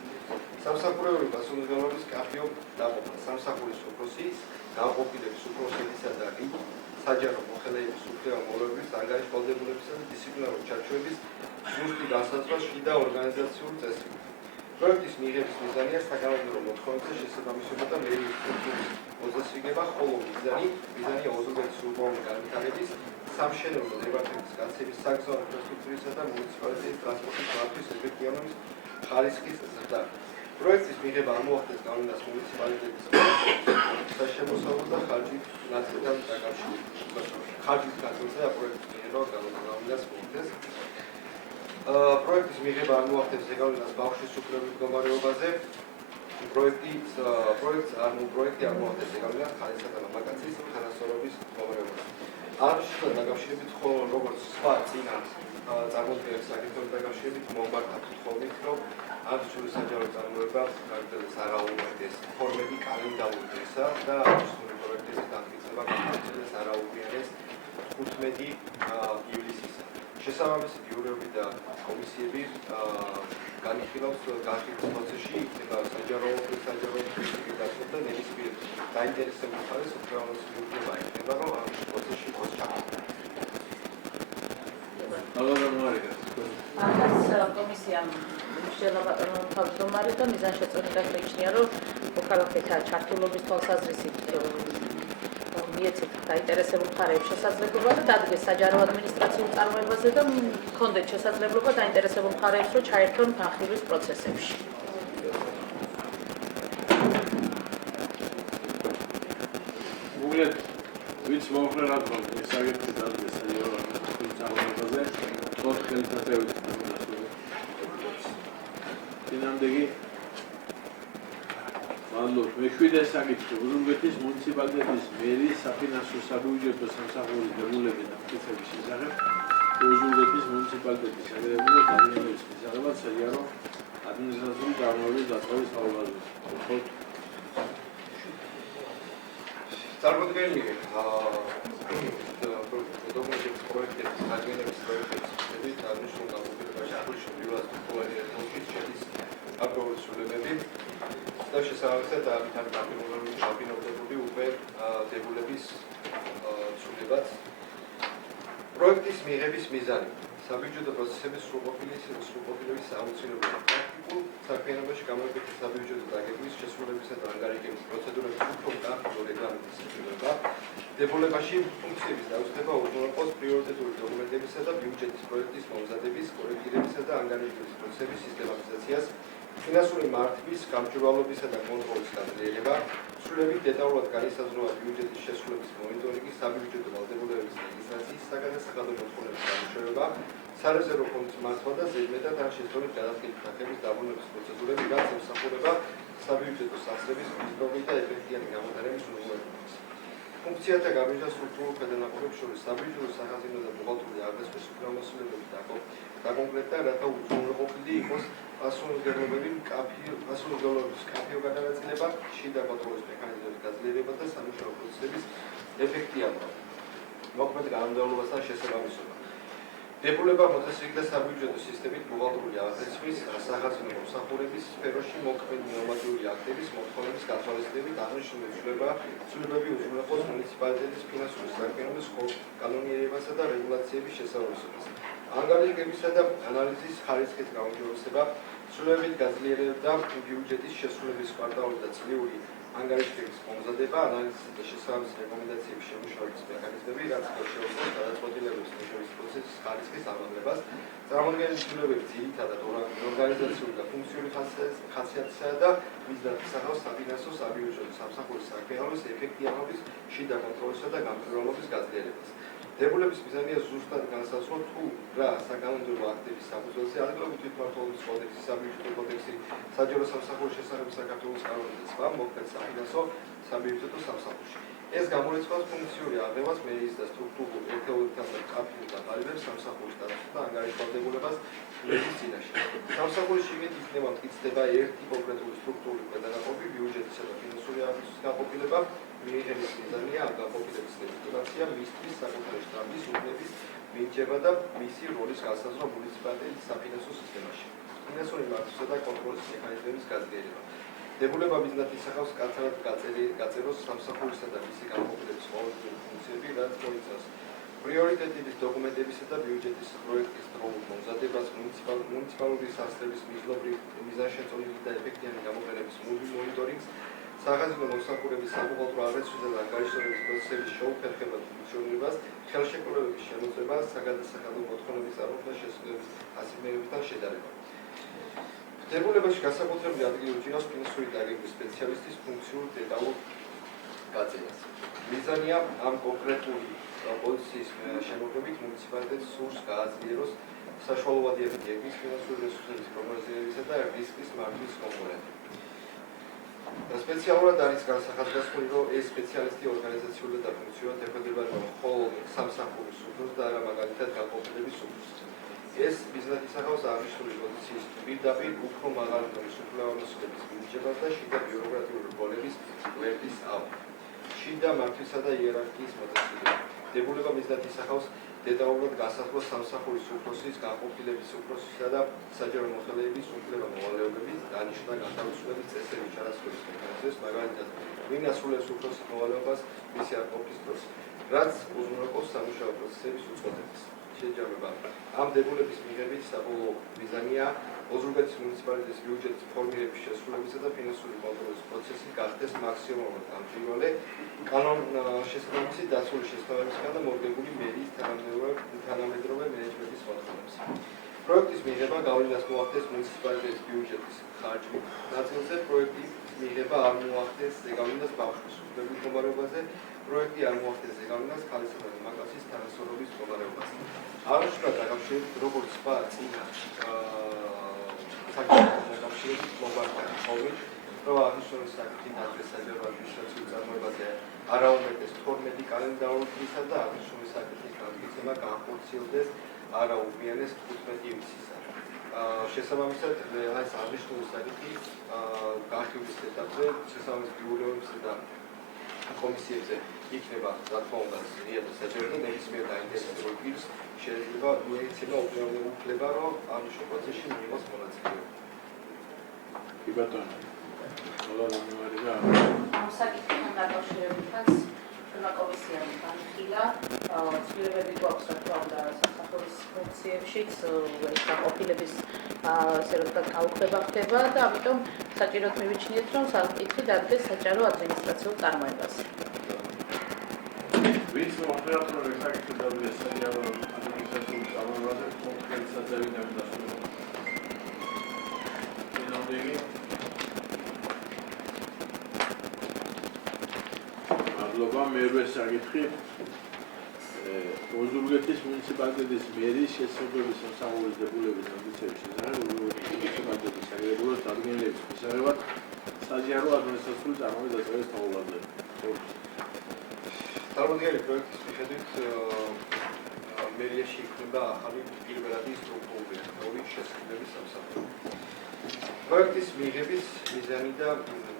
სამსახურეური პასუხისმგებლობის კაფეო დაყოფა, სამსახურის უფროსი, განყოფილების უფროსებისა და საჯარო მოხელეების უფლება-მოლოების, ანგარიშვალდებულებისა და დისციპლინარული ჩარჩოების ზუსტი განსაზღვრა შიდა ორგანიზაციული წესრიგით. პროექტის მიღების მიზანია საკანონმდებლო მოთხოვნებათა შესაბამისობა და მერიის სტრუქტურის მოწესრიგება, ხოლო მიზანია ოზურგეთის ურბანული განვითარების, სამშენებლო დეპარტამენტის გაცემის, საგზაო ინფრასტრუქტურისა და მუნიციპალიტეტის ტრანსპორტის მართვის ეფექტიანობის ხარისხის ზრდა. პროექტის მიღება ამოახდენს გავლენას მუნიციპალიტეტის საშემოსავლო და ხარჯის ნაწილთან დაკავშირებით. ხარჯის ნაწილზე და პროექტის მიღება გავლენას მოახდენს. პროექტის მიღება ამოახდენს ზეგავლენას ბავშვის უფლებების მდგომარეობაზე. პროექტი ამოახდენს ზეგავლენას ხალხისა და მამაკაცის თანასწორობის მდგომარეობაზე. აღნიშნულთან დაკავშირებით, ხოლო როგორც სხვა წინა წარმოდგენილ საკითხებთან დაკავშირებით მომბართა თხოვნით, რომ აღნიშნული საჯარო წარმოება გაგრძელდეს არაუმეტეს ფორმები კალენდარული დღესა და აღნიშნული პროექტების დამტკიცება გაგრძელდეს არაუგვიანეს 15 ივლისისა. შესაბამისი ბიუროები და კომისიები განიხილავს განხილვის პროცესში იქნება საჯარო კრიტიკასა და ნებისმიერ დაინტერესებულ მხარეს უბრალოდ მიუღება იქნება, რომ ამ პროცესში იყოს ჩართული. კომისიამ შეძლება თავმჯდომარე და მიზანშეწონილად მიიჩნია, რომ მოქალაქეთა ჩართულობის თვალსაზრისით მიეცეთ დაინტერესებულ მხარეებს შესაძლებლობა და დადგეს საჯარო ადმინისტრაციულ წარმოებაზე და ჰქონდეთ შესაძლებლობა დაინტერესებულ მხარეებს, რომ ჩაერთონ განხილვის პროცესებში. მოგეთ ვინც მოხდა რა თქმა უნდა საკითხი დადგეს საჯარო ადმინისტრაციულ წარმოებაზე, ოთხ ხელისმაწვევით დამონასწორე. წინამდეგი მადლობთ. მეშვიდე საკითხი ოზურგეთის მუნიციპალიტეტის მერის საფინანსო საბიუჯეტო სამსახურის დებულების დამტკიცების შესახებ ოზურგეთის მუნიციპალიტეტის აგრარული დადგენილების მისაღებად საჯარო ადმინისტრაციული წარმოების დაწყების თავგადასავლად. წარმოდგენილი დოკუმენტების პროექტების დადგენილების პროექტების შედეგად აღნიშნულ განყოფილებაში აღნიშნულ პირველად შედის აპროვის სრულებები და შესაბამისად დაფინანსებული უკვე დებულების სრულებად. პროექტის მიღების მიზანი საბიუჯეტო პროცესების სრულყოფილების აუცილებლობა პრაქტიკულ საქმიანობაში გამოიყენება საბიუჯეტო დაგეგმვის შესრულებისა და ანგარიშების პროცედურების უფრო პრაქტიკულ რეგლამენტის სრულება. დებულებაში ფუნქციების დაუსწრება უზრუნველყოფს პრიორიტეტული დოკუმენტებისა და ბიუჯეტის პროექტის მომზადების, კორექტირებისა და ანგარიშების პროცესების სისტემატიზაციას, ფინანსური მართვის, გამჭვირვალობისა და კონტროლის გაძლიერება, სრულებით დეტალურად განისაზღვრება ბიუჯეტის შესრულების მონიტორინგი, საბიუჯეტო ვალდებულებების რეგისტრაციის საგადასახადო მოთხოვნების გამოშვება, სარეზერვო ფონდის მართვა და ზედმეტად ან შეცდომით გადასახადის თანხების დაბრუნების პროცედურები, რაც ემსახურება საბიუჯეტო სასწრების მიზნობი და ეფექტიანი გამოტანების უზრუნველყოფას. ფუნქციათა გამიზნვა სტრუქტურულ ქვედანაყოფებს შორის საბიუჯეტო სახაზინო და ბუღალტერული აღრიცხვის უფლებამოსილების დაკონკრეტდა, რათა უზრუნველყოფილი იყოს პასუხისმგებლობის კაფეო გადანაწილება, შიდა კონტროლის მექანიზმების გაძლიერება და სამუშაო პროცესების ეფექტიანობა. მოქმედ კანონმდებლობასთან შესაბამისობა. დებულება მოწესრიგდა საბიუჯეტო სისტემით ბუღალტერული აღრიცხვის, სახაზინო მომსახურების სფეროში მოქმედ ნორმატიული აქტების მოთხოვნების გათვალისწინებით აღნიშნული ცვლილებები უზრუნველყოფს მუნიციპალიტეტის ფინანსური საქმიანობის კანონიერებასა და რეგულაციების შესაბამისობას. ანგარიშებისა და ანალიზის ხარისხის გაუმჯობესება, ცვლილებებით გაძლიერდა ბიუჯეტის შესრულების კვარტალური და წლიური ანგარიშების მომზადება, ანალიზისა და შესაბამისი რეკომენდაციების შემუშავების მექანიზმები, რაც შეუძლებს გადაწყვეტილებების მიღების პროცესის ხარისხის ამაღლებას. წარმოდგენილი ცვლილებები ძირითადად ორგანიზაციული და ფუნქციური ხასიათისაა და მიზნად ისახავს საფინანსო საბიუჯეტო სამსახურის საქმიანობის ეფექტიანობის, შიდა კონტროლისა და გამჭვირვალობის გაძლიერებას. დებულების მიზანია ზუსტად განსაზღვრა თუ რა საკანონმდებლო აქტების საფუძველზე ადგილობრივი თვითმმართველობის კოდექსი, საბიუჯეტო კოდექსი, საჯარო სამსახურის შესახებ საქართველოს კანონი და სხვა მოქმედ საფინანსო საბიუჯეტო სამსახურში. ეს გამორიცხავს ფუნქციური აღებას მერის და სტრუქტურულ ერთეულებთან და კაფეო დაფარებებს სამსახურის დაცვას და ანგარიშვალდებულებას მერის წინაშე. სამსახურის შიგნით იქნება მტკიცდება ერთი კონკრეტული სტრუქტურული ქვედანაყოფი, ბიუჯეტისა და ფინანსური აღრიცხვის გაყოფილება, მიიღების მიზანია ამ განყოფილების ლეგიტიმაცია, მისთვის საკუთარი შტაბის უბნების მინიჭება და მისი როლის განსაზღვრა მუნიციპალიტეტის საფინანსო სისტემაში. ფინანსური მართვისა და კონტროლის მექანიზმების გაზრდილება. დებულება მიზნად ისახავს კაცად გაწეროს სამსახურისა და მისი განყოფილების ყოველდღიური ფუნქციები, რაც მოიცავს პრიორიტეტების დოკუმენტებისა და ბიუჯეტის პროექტის დროულ მომზადებას, მუნიციპალური სასწრების მიზანშეწონილი და ეფექტიანი გამოყენების მონიტორინგს, სახაზინო მომსახურების საბუღალტრო აღრიცხვისა და ანგარიშების პროცესების შეუფერხებლად ფუნქციონირებას, ხელშეკრულებების შემოწმებას, საგადასახადო მოთხოვნების წარმოქმნას შესრულების ასიგნირებებთან შედარება. დებულებაში განსაკუთრებული ადგილი უჭირავს ფინანსური დაგეგმვის სპეციალისტის ფუნქციურ დეტალურ გაწერას. მიზანია ამ კონკრეტული პოზიციის შემოღებით მუნიციპალიტეტს სურს გააძლიეროს საშუალოვადი ეფექტის ფინანსური რესურსების პროგნოზირებისა და რისკის მართვის კომპონენტი. სპეციალურად არის განსახადგასმული, რომ ეს სპეციალისტი ორგანიზაციულად და ფუნქციურად ეფუძნება მხოლოდ სამსახურის სუფროს და არა მაგალითად განყოფილების სუფროს. ეს მიზნად ისახავს აღნიშნული პოზიციის პირდაპირ უფრო მაღალი დონის უფლებამოსილების მინიჭებას და შიდა ბიუროკრატიული რგოლების გვერდის ავლა. შიდა მართვისა და იერარქიის მოტაცილება. დებულება მიზნად ისახავს დეტალურად განსაზღვროს სამსახურის უფროსის, განყოფილების უფროსისა და საჯარო მოხელეების უფლება-მოვალეობების დანიშვნა განთავისუფლების წესების ჩარასწორების მექანიზმებს, მაგალითად, ვინ ასრულებს უფროსის მოვალეობას მისი არ ყოფნის დროს, რაც უზრუნველყოფს სამუშაო პროცესების უწყობებს. შეჯამება. ამ დებულების მიღებით საბოლოო მიზანია ოზურგეთის მუნიციპალიტეტის ბიუჯეტის ფორმირების შესრულებისა და ფინანსური კონტროლის პროცესი გახდეს მაქსიმალურად გამჭვირვალე, კანონშესაბამისი დაცული შესაბამისგან და მორგებული მერიის თანამედროვე მენეჯმენტის მოთხოვნებს. პროექტის მიღება გავლენას მოახდენს მუნიციპალიტეტის ბიუჯეტის ხარჯი ნაწილზე, პროექტის მიღება არ მოახდენს ზეგავლენას ბავშვის უფლების მდგომარეობაზე, პროექტი არ მოახდენს ზეგავლენას ქალისა და მამაკაცის თანასწორობის მდგომარეობაზე. აღნიშნულად დაკავშირებით როგორც სხვა წინა საკითხებით მოგარკვევით ხოლმე, რომ აღნიშნული საკითხი დადგეს საჯარო ადმინისტრაციულ წარმოებაზე არაუმეტეს 12 კალენდარული დღისა და აღნიშნული საკითხის განმტკიცება განხორციელდეს არაუბიანეს 15 ივნისისა. შესაბამისად, ეს აღნიშნული საკითხი განხილვის ეტაპზე შესაბამის ბიუროებზე და კომისიებზე იქნება, რა თქმა უნდა, ზრიადად საჯარო და ნებისმიერ დაინტერესებულ პირს შეიძლება მიეცემა უფლება, რომ ამ პროცესში მიიღოს მონაწილეობა. კი ბატონო. მოგალმარია. ამ საკითხთან დაკავშირებითაც ჩვენმა კომისიამ განხილა ცვლილებები გვაქვს, რა თქმა უნდა, სამსახურის ფუნქციებშიც ეს განყოფილების ასე რომ ვთქვათ, გაუქმება ხდება და ამიტომ საჭიროდ მივიჩნიეთ, რომ საკითხი დადგეს საჯარო ადმინისტრაციულ წარმოებას. ვინც მოხდათ, რომ ეს საკითხი დადგეს საჯარო ადმინისტრაციულ წარმოებაზე, კონკრეტ საძებინები დასრულდა. ინოვატორი მადლობა. მერვე საკითხი ოზურგეთის მუნიციპალიტეტის მერის შესაძლებელი სამსახურის დებულების ამბიციების შესახებ მუნიციპალიტეტის საგარეებლოს დადგენილების მისაღებად საჯარო ადმინისტრაციული წარმოების დაწესების თაობაზე. წარმოდგენილი პროექტის მიხედვით მერიაში იქნება ახალი პირველადი სტრუქტურული შესაძლებელი სამსახური. პროექტის მიღების მიზანი და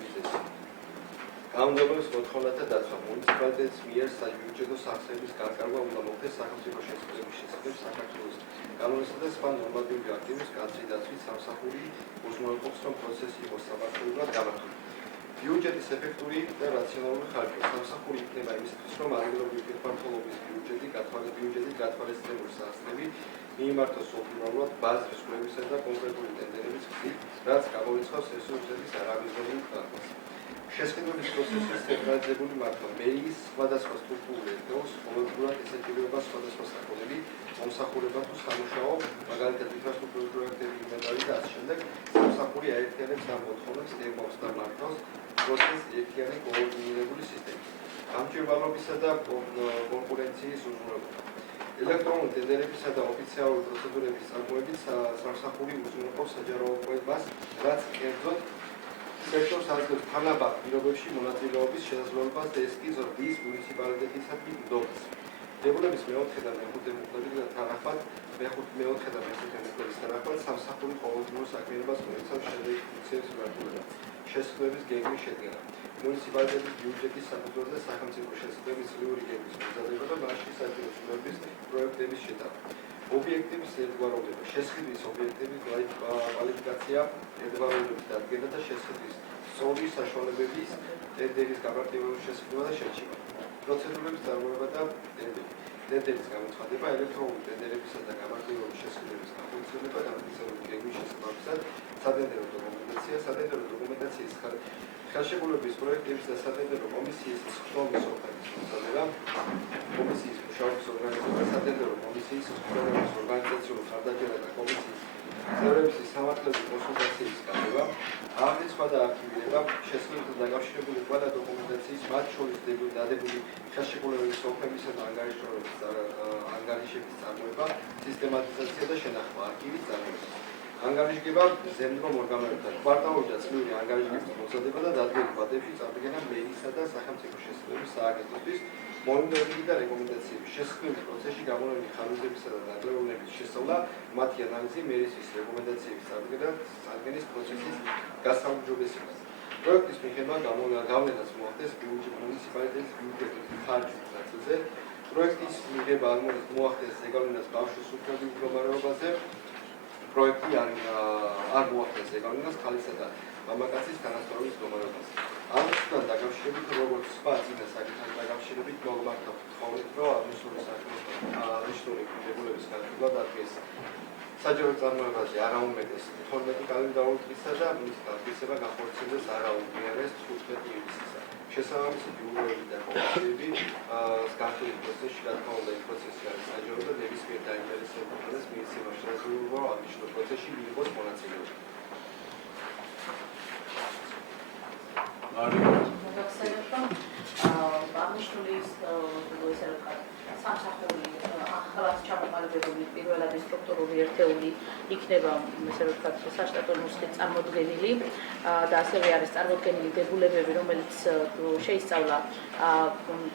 მიზეზი. კანონმდებლობის მოთხოვნათა დაცვა მუნიციპალიტეტის მიერ საბიუჯეტო სახსრების განკარგვა უნდა მოხდეს სახელმწიფო შესაძლებლობის შესახებ საქართველოს კანონისა და სხვა ნორმატიული აქტების კადრი დაცვის სამსახური უზრუნველყოფს, რომ პროცესი იყოს სამართლებრივად გამართული. ბიუჯეტის ეფექტური და რაციონალური ხარჯვა. სამსახური იქნება იმისთვის, რომ ადგილობრივი ფერმერობის ბიუჯეტი გათვალისწინებული სახსრები მიიმართოს უპირველად ბაზრის კვლევისა და კონკრეტული ტენდერების გზით, რაც გამოიცხავს რესურსების არამიზერულ დარღვევას. შესყიდვების პროცესის ცენტრალიზებული მართვა. მერიის სხვადასხვა სტრუქტურული ერთეულს ყოველდღურად ესაჭიროება სხვადასხვა საკონები, მომსახურება თუ სამუშაო, მაგალითად ინფრასტრუქტურის პროექტები, ინვენტარი და ასე შემდეგ. სამსახური აერთიანებს ამ მოთხოვნებს, დებობს და მართავს პროცესს ერთიანი კოორდინირებული სისტემით. გამჭვირვალობისა და კონკურენციის უზრუნველყოფა. ელექტრონული ტენდერებისა და ოფიციალური პროცედურების წარმოებით სამსახური უზრუნველყოფს საჯაროობას, რაც კერძოდ სექტორს აძლევს თანაბარ პირობებში მონაწილეობის შესაძლებლობას და ეს კი ზრდის მუნიციპალიტეტისადმი ნდობას. დებულების მეოთხე და მეხუთე მუხლების თანახმად სამსახური ყოველდღიურ საქმიანობას მოიცავს შემდეგი ფუნქციების მიმართულება. შესაძლებლობის გეგმის შედგენა. მუნიციპალიტეტის ბიუჯეტის საფუძველზე სახელმწიფო შესაბამის ცილიური გეგმის მozადება და მასში საჭირო ცნობების პროექტების შეტანა. ობიექტების ერთგვაროვნება, შესყიდვის ობიექტების კვალიფიკაცია, ერთგვაროვების დადგენა და შესყიდვის სწორი საშუალებების ტენდერის გამარტივების შესყიდვა და შერჩევა. პროცედურების წარმოება და ტენდერის გამოცხადება, ელექტრონული ტენდერებისა და გამარტივების შესყიდვების განხორციელება, დამტკიცებული გეგმის შესაბამისად, სატენდერო დოკუმენტაცია, სატენდერო დოკუმენტაციის ხელშეკრულების პროექტების და სატენდერო კომისიის სხდომის ოფერტის მozადება, კომისიის მუშაობის ორგანიზება, სატენდერო კომისიის სხდომის ორგანიზაციული ხარდაჭერა და კომისიის წევრების სამართლების კონსულტაციის გარევა, აღდგენა სხვა და არქივირება, შესყიდვასთან დაკავშირებული ყველა დოკუმენტაციის, მათ შორის დადებული ხელშეკრულების ოფერისა და ანგარიშების წარმოება, სისტემატიზაცია და შენახვა, არქივის წარმოება. ანგარიშგება ზემდგომ ორგანოებთან, კვარტალური და წლიური ანგარიშგების მozადება და დადგენილი კვადრებში წარდგენა მერისა და სახელმწიფო შესაბამის სააგენტოსთვის, მონიტორინგი და რეკომენდაციების შესრულების პროცესში გამონაკლისი ხარჯებისა და დაგროვების შესწავლა, მათი ანალიზი, მერისის რეკომენდაციების წარდგენის პროცესის გასაუმჯობესებას. პროექტის მიხედვით გავლენას მოახდენს მუნიციპალიტეტის ბიუჯეტის ხარჯების ნაწილზე, პროექტის მიღება მოახდენს ზეგავლენას ბავშვის უფლებების მდგომარეობაზე, პროექტი არ მოახდენს ზეგავლენას ქალისა და მამაკაცის თანასწორობის მდგომარეობაზე. ამასთან დაკავშირებით, როგორც სხვა წინა საკითხთან დაკავშირებით, მოგმართავთ თხოვნით, რომ აღნიშნული დებულების განხილვა დადგეს საჯარო წარმოებაზე არაუმეტეს 12 კალენდარული დღისა და მის დადგესება განხორციელდეს არაუმერეს 15 ივლისისა. შესაბამისი ბიუროები და კომისიები განხილვის პროცესში, რა თქმა უნდა, ის პროცესი არის საჯარო და ნებისმიერ დაინტერესებულს მიეცემა შესაძლებლობა აღნიშნულ პროცესში მიიღოს მონაწილეობა. აღნიშნული სამსახური ახლად ჩამოყალიბებული პირველადი სტრუქტურული ერთეული იქნება ესე ვთქვათ საშტატო ნუსხით წარმოდგენილი და ასევე არის წარმოდგენილი დებულებები, რომელიც შეისწავლა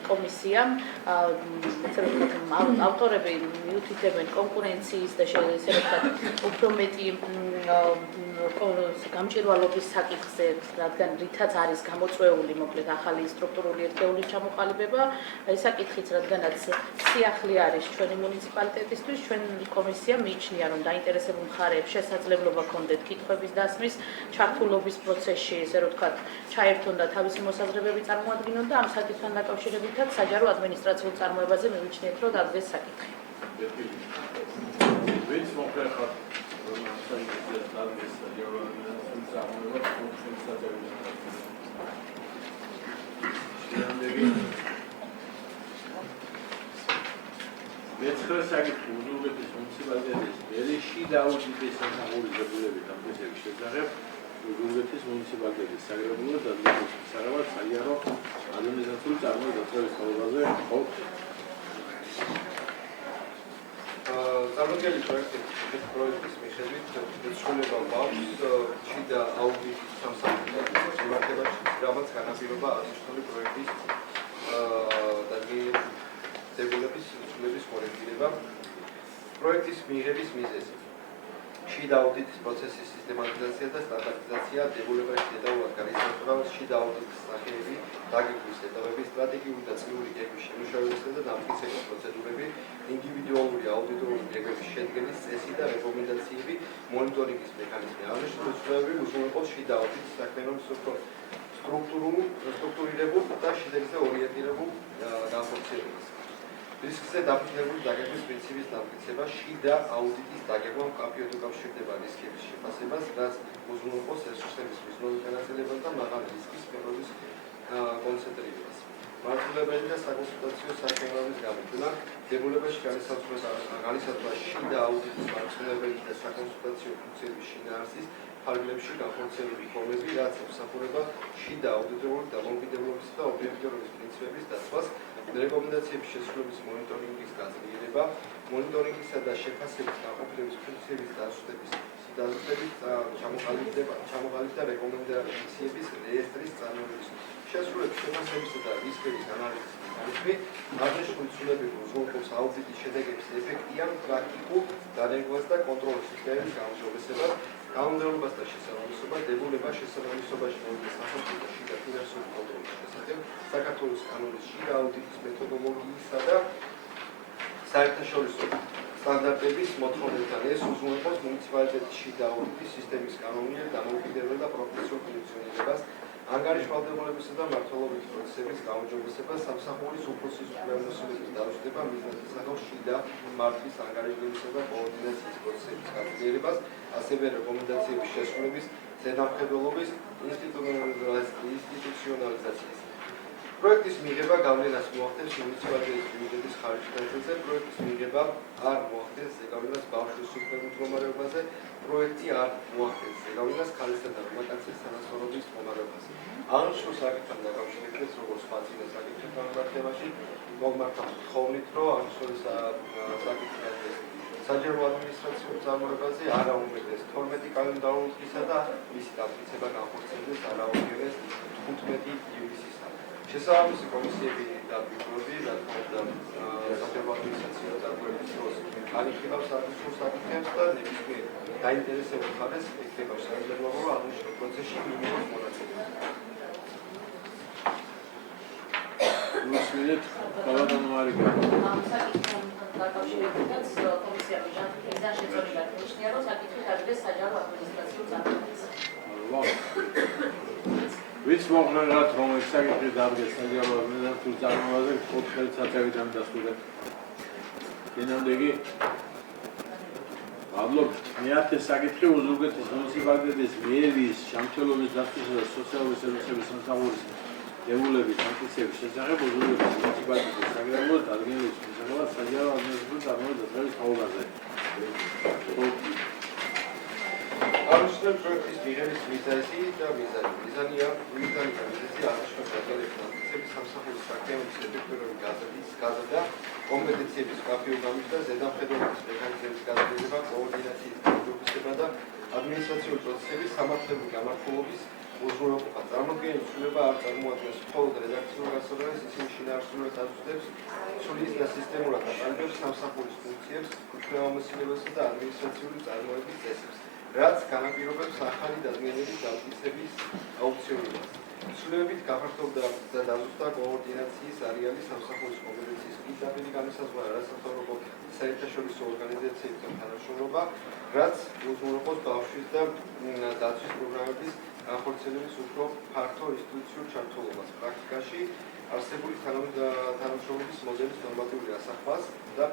კომისიამ. ესე ვთქვათ ავტორები მიუთითებენ კონკურენციის და ესე ვთქვათ უფრო მეტი გამჭვირვალობის საკითხზე, რადგან რითაც არის გამოწვეული მოკლედ ახალი სტრუქტურული ერთეულის ჩამოყალიბება, ეს საკითხიც რადგანაც სიახლე არის ჩვენი მუნიციპალიტეტისთვის, ჩვენ კომისიამ მიიჩნია, რომ დაინტერესებულ მხარეებს შესაძლებლობა ჰქონდეთ კითხვების დასმის, ჩართულობის პროცესში, ესე ვთქვათ, ჩაერთონ და თავისი მოსაზრებები წარმოადგინონ და ამ საკითხთან დაკავშირებითაც საჯარო ადმინისტრაციულ წარმოებაზე მივიჩნიეთ, რომ დადგეს საკითხი. ვინც მოხერხat საინტერესო დადგეს საჯარო ადმინისტრაციულ წარმოებას კონკრეტულ საჯარო მეცხრე საკითხი უზრუნველყოფის მუნიციპალიტეტის მერიაში და აუდიტის სამსახურის დებულებით დამტკიცების შესახებ უზრუნველყოფის მუნიციპალიტეტის საგრაფიკო დადგენილების საღამოს საიარო ადმინისტრაციული წარმოების დაწესების პროგრამაზე ყოფ. წარმოდგენილი პროექტის მიხედვით შეცვლილება მაქვს შიდა აუდიტის სამსახურის მიმართებაში, რამაც განაპირობა აღნიშნული პროექტის დებულების ცვლილების კორექტირება. პროექტის მიღების მიზეზი შიდა აუდიტის პროცესის სისტემატიზაცია და სტანდარტიზაცია, დებულებაში დეტალურად განისაზღვრა შიდა აუდიტის სახეები, დაგეგმვის ეტაპები, სტრატეგიული და წლიური გეგმის შემუშავებისა და დამტკიცების პროცედურები, ინდივიდუალური აუდიტორული გეგმების შედგენის წესი და რეკომენდაციები, მონიტორინგის მექანიზმი. აღნიშნული ცვლილებები უზრუნველყოფს შიდა აუდიტის საქმიანობის სტრუქტურირებულ და შედეგზე ორიენტირებულ განხორციელებას. რისკზე დაფუძნებული დაგეგმვის პრინციპის დამტკიცება შიდა აუდიტის დაგეგმა მკაფიოდ უკავშირდება რისკების შეფასებას, რაც უზრუნველყოფს რესურსების მიზნობით განაწილებას და მაღალი რისკის სფეროების კონცენტრირებას. მართლობელი და საკონსულტაციო საქმიანობის გამოფენა, დებულებაში განისაზღვრა შიდა აუდიტის მართლობელი და საკონსულტაციო ფუნქციების შინაარსის ფარგლებში განხორციელებული ფორმები, რაც ემსახურება შიდა აუდიტორული დამოუკიდებლობის და ობიექტურობის პრინციპების დაცვას, რეკომენდაციების შესრულების მონიტორინგის გაძლიერება, მონიტორინგისა და შეფასების განყოფილების ფუნქციების დაზუსტების ჩამოყალიბება და რეკომენდაციების რეესტრის წარმოების შესრულების შეფასებისა და რისკების ანალიზის მექანიზმი, აღნიშნული ცვლილებები უზრუნველყოფს აუდიტის შედეგების ეფექტიან პრაქტიკულ დანერგვას და კონტროლის სისტემის გაუმჯობესებას, გაუმჯობესებას და შესაბამისობას, დებულება შესაბამისობაში მოვიდეს სახელმწიფო შიდა ფინანსური კონტროლის კანონის შიდა აუდიტის მეთოდოლოგიისა და საერთაშორისო სტანდარტების მოთხოვნებთან ეს უზრუნველყოფს მუნიციპალიტეტის შიდა აუდიტის სისტემის კანონიერ დამოუკიდებელ და პროფესიულ ფუნქციონირებას, ანგარიშვალდებულებისა და მმართველობის პროცესების გაუმჯობესებას, სამსახურის უფროსის უფლებამოსილების დაზუსტება, მიზნების სახელს შიდა მართვის ანგარიშებისა და კოორდინაციის პროცესების გაგრძელებას, ასევე რეკომენდაციების შესრულების, ზედამხედველობის ინსტიტუციონალიზაციის. პროექტის მიღება გავლენას მოახდენს მუნიციპალიტეტის ბიუჯეტის ხარჯზე, პროექტის მიღება არ მოახდენს ზეგავლენას ბავშვის უფლების მდგომარეობაზე, პროექტი არ მოახდენს ზეგავლენას ქალისა და მამაკაცის თანასწორობის მდგომარეობაზე. აღნიშნულ საკითხთან დაკავშირებით, როგორც სხვა წინა საკითხებთან მიმართებაში, მოგმართა ხოვნით, რომ აღნიშნული საკითხი საჯარო ადმინისტრაციულ წარმოებაზე არა უმეტეს 12 კალენდარული დღისა და მისი დამტკიცება განხორციელდეს არაუგებეს 15 ივლისისთან. შესაბამისი კომისიები და ბიუროები, რა თქმა უნდა, საჯარო ადმინისტრაციულ წარმოების დროს განიხილავს აღნიშნულ საკითხებს და ნებისმიერ დაინტერესებულ მხარეს ეკრება შესაძლებლობა, რომ აღნიშნულ პროცესში მიიღოს მონაწილეობა. Mulțumesc, Călădănu Marica. Am საკითხთან დაკავშირებითაც კომისია მიზან შეწონილად მიჩნია, რომ საკითხი გადადეს საჯარო ადმინისტრაციულ წარმოებას. ვის მოღრაღად რომ ეს საკითხი დადგეს საჯარო ადმინისტრაციულ წარმოებაზე, 4 წელიწადიდან დასრულდა. Დინამდეგი Adlob, მეათე საკითხი უზურგეთის მუნიციპალიტეტის მერიის ჯანმრთელობის დაცვისა და სოციალური სერვისების სამსახურის დებულების ამტკიცების შესახებ უზურგეთის მუნიციპალიტეტის საგრაფოს დადგენილების შესახებ საჯარო ადმინისტრაციულ წარმოების დაცვის თაობაზე. აღნიშნულ პროექტის მიღების მიზეზი და მიზანია აღნიშნულ გადაწყების ამტკიცების სამსახურის საქმიანობის ეფექტური გაზრდა, კომპეტენციების კაფეო გამიშვა, ზედამხედველობის მექანიზმების გაზრდება, კოორდინაციის გაუმჯობესება და ადმინისტრაციული პროცესების სამართლებრივი გამართულობის უზრუნველყოფა. წარმოქმნილი ცვლილება არ წარმოადგენს მხოლოდ რედაქციულ გასაზრდას, ისინი შინაარსობრივად აზუსტებს ცვლილის და სისტემურად აყალიბებს სამსახურის ფუნქციებს, უფლებამოსილებასა და ადმინისტრაციული წარმოების წესებს, რაც განაპირობებს ახალი დადგენილების დამტკიცების აუცილებლობას. ცვლილებებით გაფართოვდა და დაზუსტა კოორდინაციის არეალი სამსახურის კომპეტენციის პირდაპირ განისაზღვრა არასამთავრობო საერთაშორისო ორგანიზაციებთან თანამშრომლობა, რაც უზრუნველყოფს ბავშვის და დაცვის პროგრამების განხორციელების უფრო ფართო ინსტიტუციურ ჩართულობას. პრაქტიკაში არსებული თანამშრომლობის მოდელის ნორმატიული ასახვას და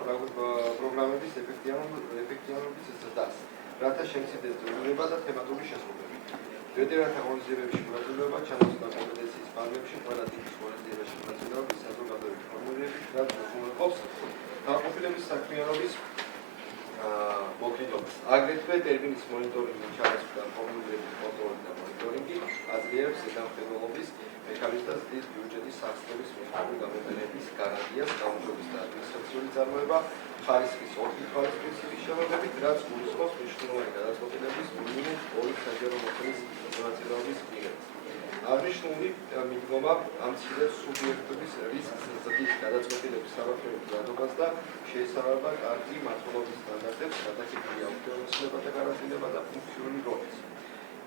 პროგრამების ეფექტიანობის ზრდას, რათა შემცირდეს ზრუნვა და თემატური შესრულება. ვეტერანთა ღონისძიებებში მონაწილეობა, ჩანაცვლა კომპეტენციის ფარგლებში, ყველა ტიპის ღონისძიებაში მონაწილეობის საზოგადოების ფორმულირების, რაც უზრუნველყოფს განყოფილების საქმიანობის მოკიდობას. აგრეთვე ტერმინის მონიტორინგი, ჩანაცვლა ფორმულირების კონტროლი და მონიტორინგი აძლიერებს ზედამხედველობის მექანიზმს და ზრდის ბიუჯეტის სახსნების მიღების გამოყენების გარანტიას, გაუმჯობესება და ადმინისტრაციული წარმოება, ხარისხის ორთქლის პრინციპის შემოღებით, რაც გულისხმობს მნიშვნელოვანი გადაწყვეტილების მინიმუმ 2 საჯარო მოხელის მონაწილეობის მიღებას. აღნიშნული მიდგომა ამცირებს სუბიექტების რისკს ზრდის გადაწყვეტილების სამართლებრივ დადებას და შეესაბამება კარგი მმართველობის სტანდარტებს, გადაკეთებულია უფლებამოსილება და გარანტირება და ფუნქციური როლიც.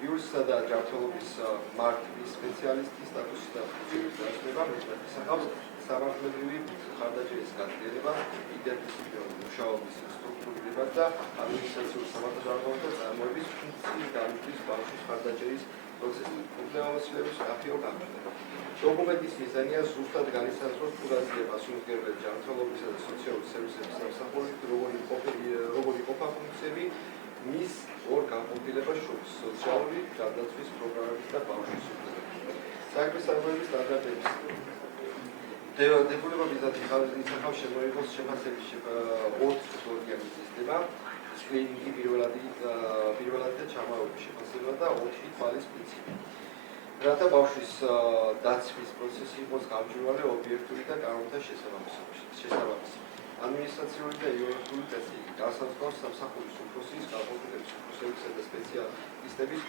იურისისა და ჯანმრთელობის მართვის სპეციალისტის სტატუსის და ფუნქციის დაცვა, მეტნაკის სახავს სამართლებრივი მხარდაჭერის გაგრძელება, იდენტიფიცირების მუშაობის სტრუქტურირება და ადმინისტრაციული სამართალდამცავი და წარმოების ფუნქციის დამუშვის ბავშვის მხარდაჭერის პროცესის უფლებამოსილების კაფეო გამჭირვება. დოკუმენტის მიზანია ზუსტად განისაზღვროს თუ რაზეა პასუხისმგებელი ჯანმრთელობისა და სოციალური სერვისების სამსახურის როგორი იყოფა ფუნქციები მის ორ განყოფილებას შორის სოციალური გადაცვის პროგრამების და ბავშვის უფლებების. საქმის წარმოების სტანდარტების დებულება ისახავს შემოიღოს შეფასების ორ სტრუქტურული სისტემა, სკრინინგი პირველად და ჩამოყალიბების შეფასება და 4 თვალის პრინციპი. რათა ბავშვის დაცვის პროცესი იყოს გამჭვირვალე, ობიექტური და კანონთა შესაბამისი. ადმინისტრაციული და იურიდიული წესრიგი განსაზღვრავს სამსახურის უფროსის, განყოფილების უფროსებისა და სპეციალისტების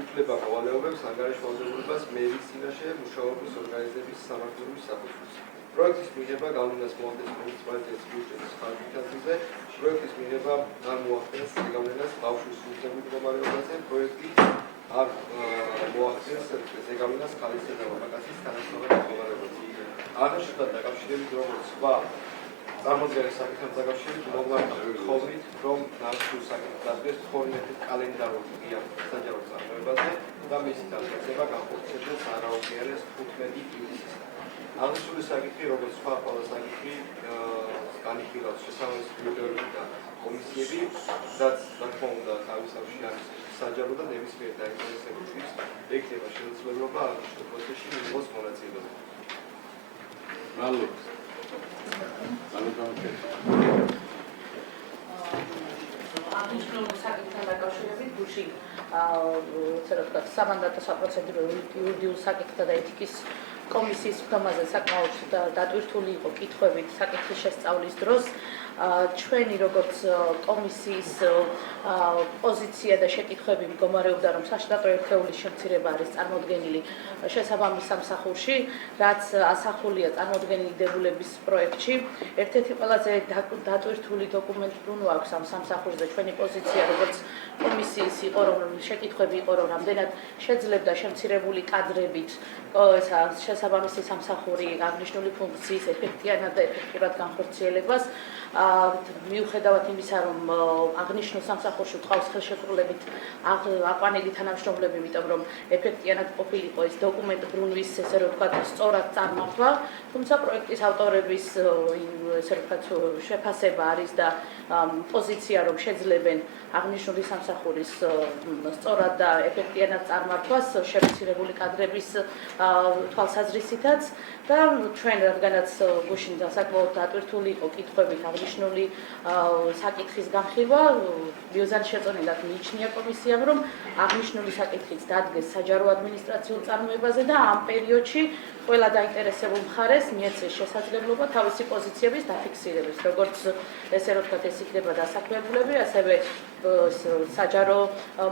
უფლება-მოვალეობებს, ანგარიშვალდებულებას მერის წინაშე მუშაობის ორგანიზების სამართლებრივ საფუძველზე. პროექტის მიღება გავლენას მოახდენს მუნიციპალიტეტის ბიუჯეტის ხარჯზე, პროექტის მიღება არ მოახდენს ზეგავლენას ბავშვის უფლების მდგომარეობაზე, პროექტი არ მოახდენს ზეგავლენას ქალისა და მამაკაცის თანასწორობის მდგომარეობაზე. აღნიშნულთან დაკავშირებით როგორც სხვა წარმოდგენის საკითხებს დაკავშირებით მოგლავთ რომ ნაცვლურ საკითხს დადგეს 12 კალენდარული დღე საჯარო წარმოებაზე და მისი დაწესება განხორციელდეს არაუღიარეს 15 ივნისისთან. აღნიშნული საკითხი როგორც სხვა ყველა საკითხი განიხილავს შესაბამისი ბიუროები და კომისიები, რაც რა თქმა უნდა თავისთავში არის საჯარო და ნებისმიერ დაინტერესებულთვის ექნება შესაძლებლობა აღნიშნულ პროცესში მიიღოს მონაწილეობა. მადლობა. აღნიშნულ საკითხთან დაკავშირებით გუშინ სამანდატო საპროცედურო იურიდიულ საკითხთა და ეთიკის კომისიის ფორმაზე საკმაოდ დატვირთული იყო კითხვებით საკითხის შესწავლის დროს. ჩვენი როგორც კომისიის პოზიცია და შეკითხვები მდგომარეობდა, რომ საშტატო ერთეულის შემცირება არის წარმოდგენილი შესაბამის სამსახურში, რაც ასახულია წარმოდგენილი დებულების პროექტში. ერთ-ერთი ყველაზე დატვირთული დოკუმენტი ბრუნვა აქვს ამ სამსახურზე. ჩვენი პოზიცია როგორც კომისიის იყო, რომ შეკითხვები იყო, რომ რამდენად შეძლებდა შემცირებული კადრებით შესაბამისი სამსახური აღნიშნული ფუნქციის ეფექტიანად და ეფექტურად განხორციელებას. მიუხედავად იმისა, რომ აღნიშნულ სამსახურში გვყავს ხელშეკრულებით აყვანილი თანამშრომლები, იმიტომ რომ ეფექტიანად ყოფილიყო ეს დოკუმენტ ბრუნვის, ესე რომ ვთქვათ, სწორად წარმართვა, თუმცა პროექტის ავტორების ესე რომ ვთქვათ, შეფასება არის და პოზიცია, რომ შეძლებენ აღნიშნული სამსახურის სწორად და ეფექტიანად წარმართვას შემცირებული კადრების თვალსაზრისითაც და ჩვენ რადგანაც გუშინ საკმაოდ დატვირთული იყო კითხვებით აღნიშნული საკითხის განხილვა, მიზანშეწონილად მიიჩნია კომისიამ, რომ აღნიშნული საკითხიც დადგეს საჯარო ადმინისტრაციულ წარმოებაზე და ამ პერიოდში ყველა დაინტერესებულ მხარეს მიეცეს შესაძლებლობა თავისი პოზიციების დაფიქსირების, როგორც ესე რომ ვთქვათ, ეს იქნება დასაქმებულები, ასევე საჯარო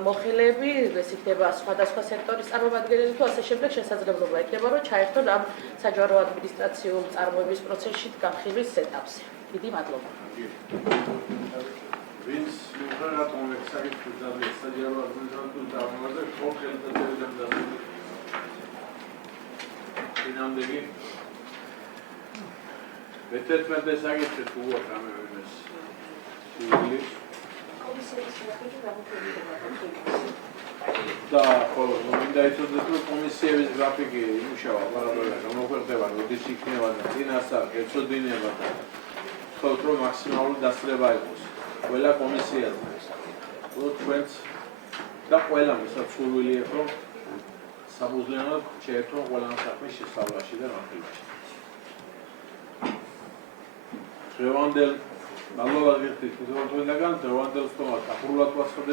მოხელეები, ეს იქნება სხვადასხვა სექტორის წარმომადგენელი თუ ასე შემდეგ შესაძლებლობა ექნება, რომ ჩაერთონ ამ საჯარო ადმინისტრაციულ წარმოების პროცესში განხილვის ეტაპზე. დიდი მადლობა. ვინც მიღებენ საკითხს დადგეს საჯარო ადმინისტრაციულ წარმოებაზე, კონკრეტულად დაგდებული. Dinamdagi Vetertmende sakitli kuva kame ömez. Sivili. Da, მინდა იცოდეთ, რომ კომისიების გრაფიკი იმუშავა პარალელურად, გამოგვერდება, როდის იქნება და წინასწარ გეცოდინება და ვთქვათ, რომ მაქსიმალური დასწრება იყოს ყველა კომისიაზე. ჩვენც და ყველა ვისაც სურვილი აქვს, რომ საბუზლიანოდ შეერთონ ყველა საქმის შესწავლაში და განხილვაში. მადლობა გიხდით, თვითონ დღევანდელ სტომას ახლულად ვაცხადებ.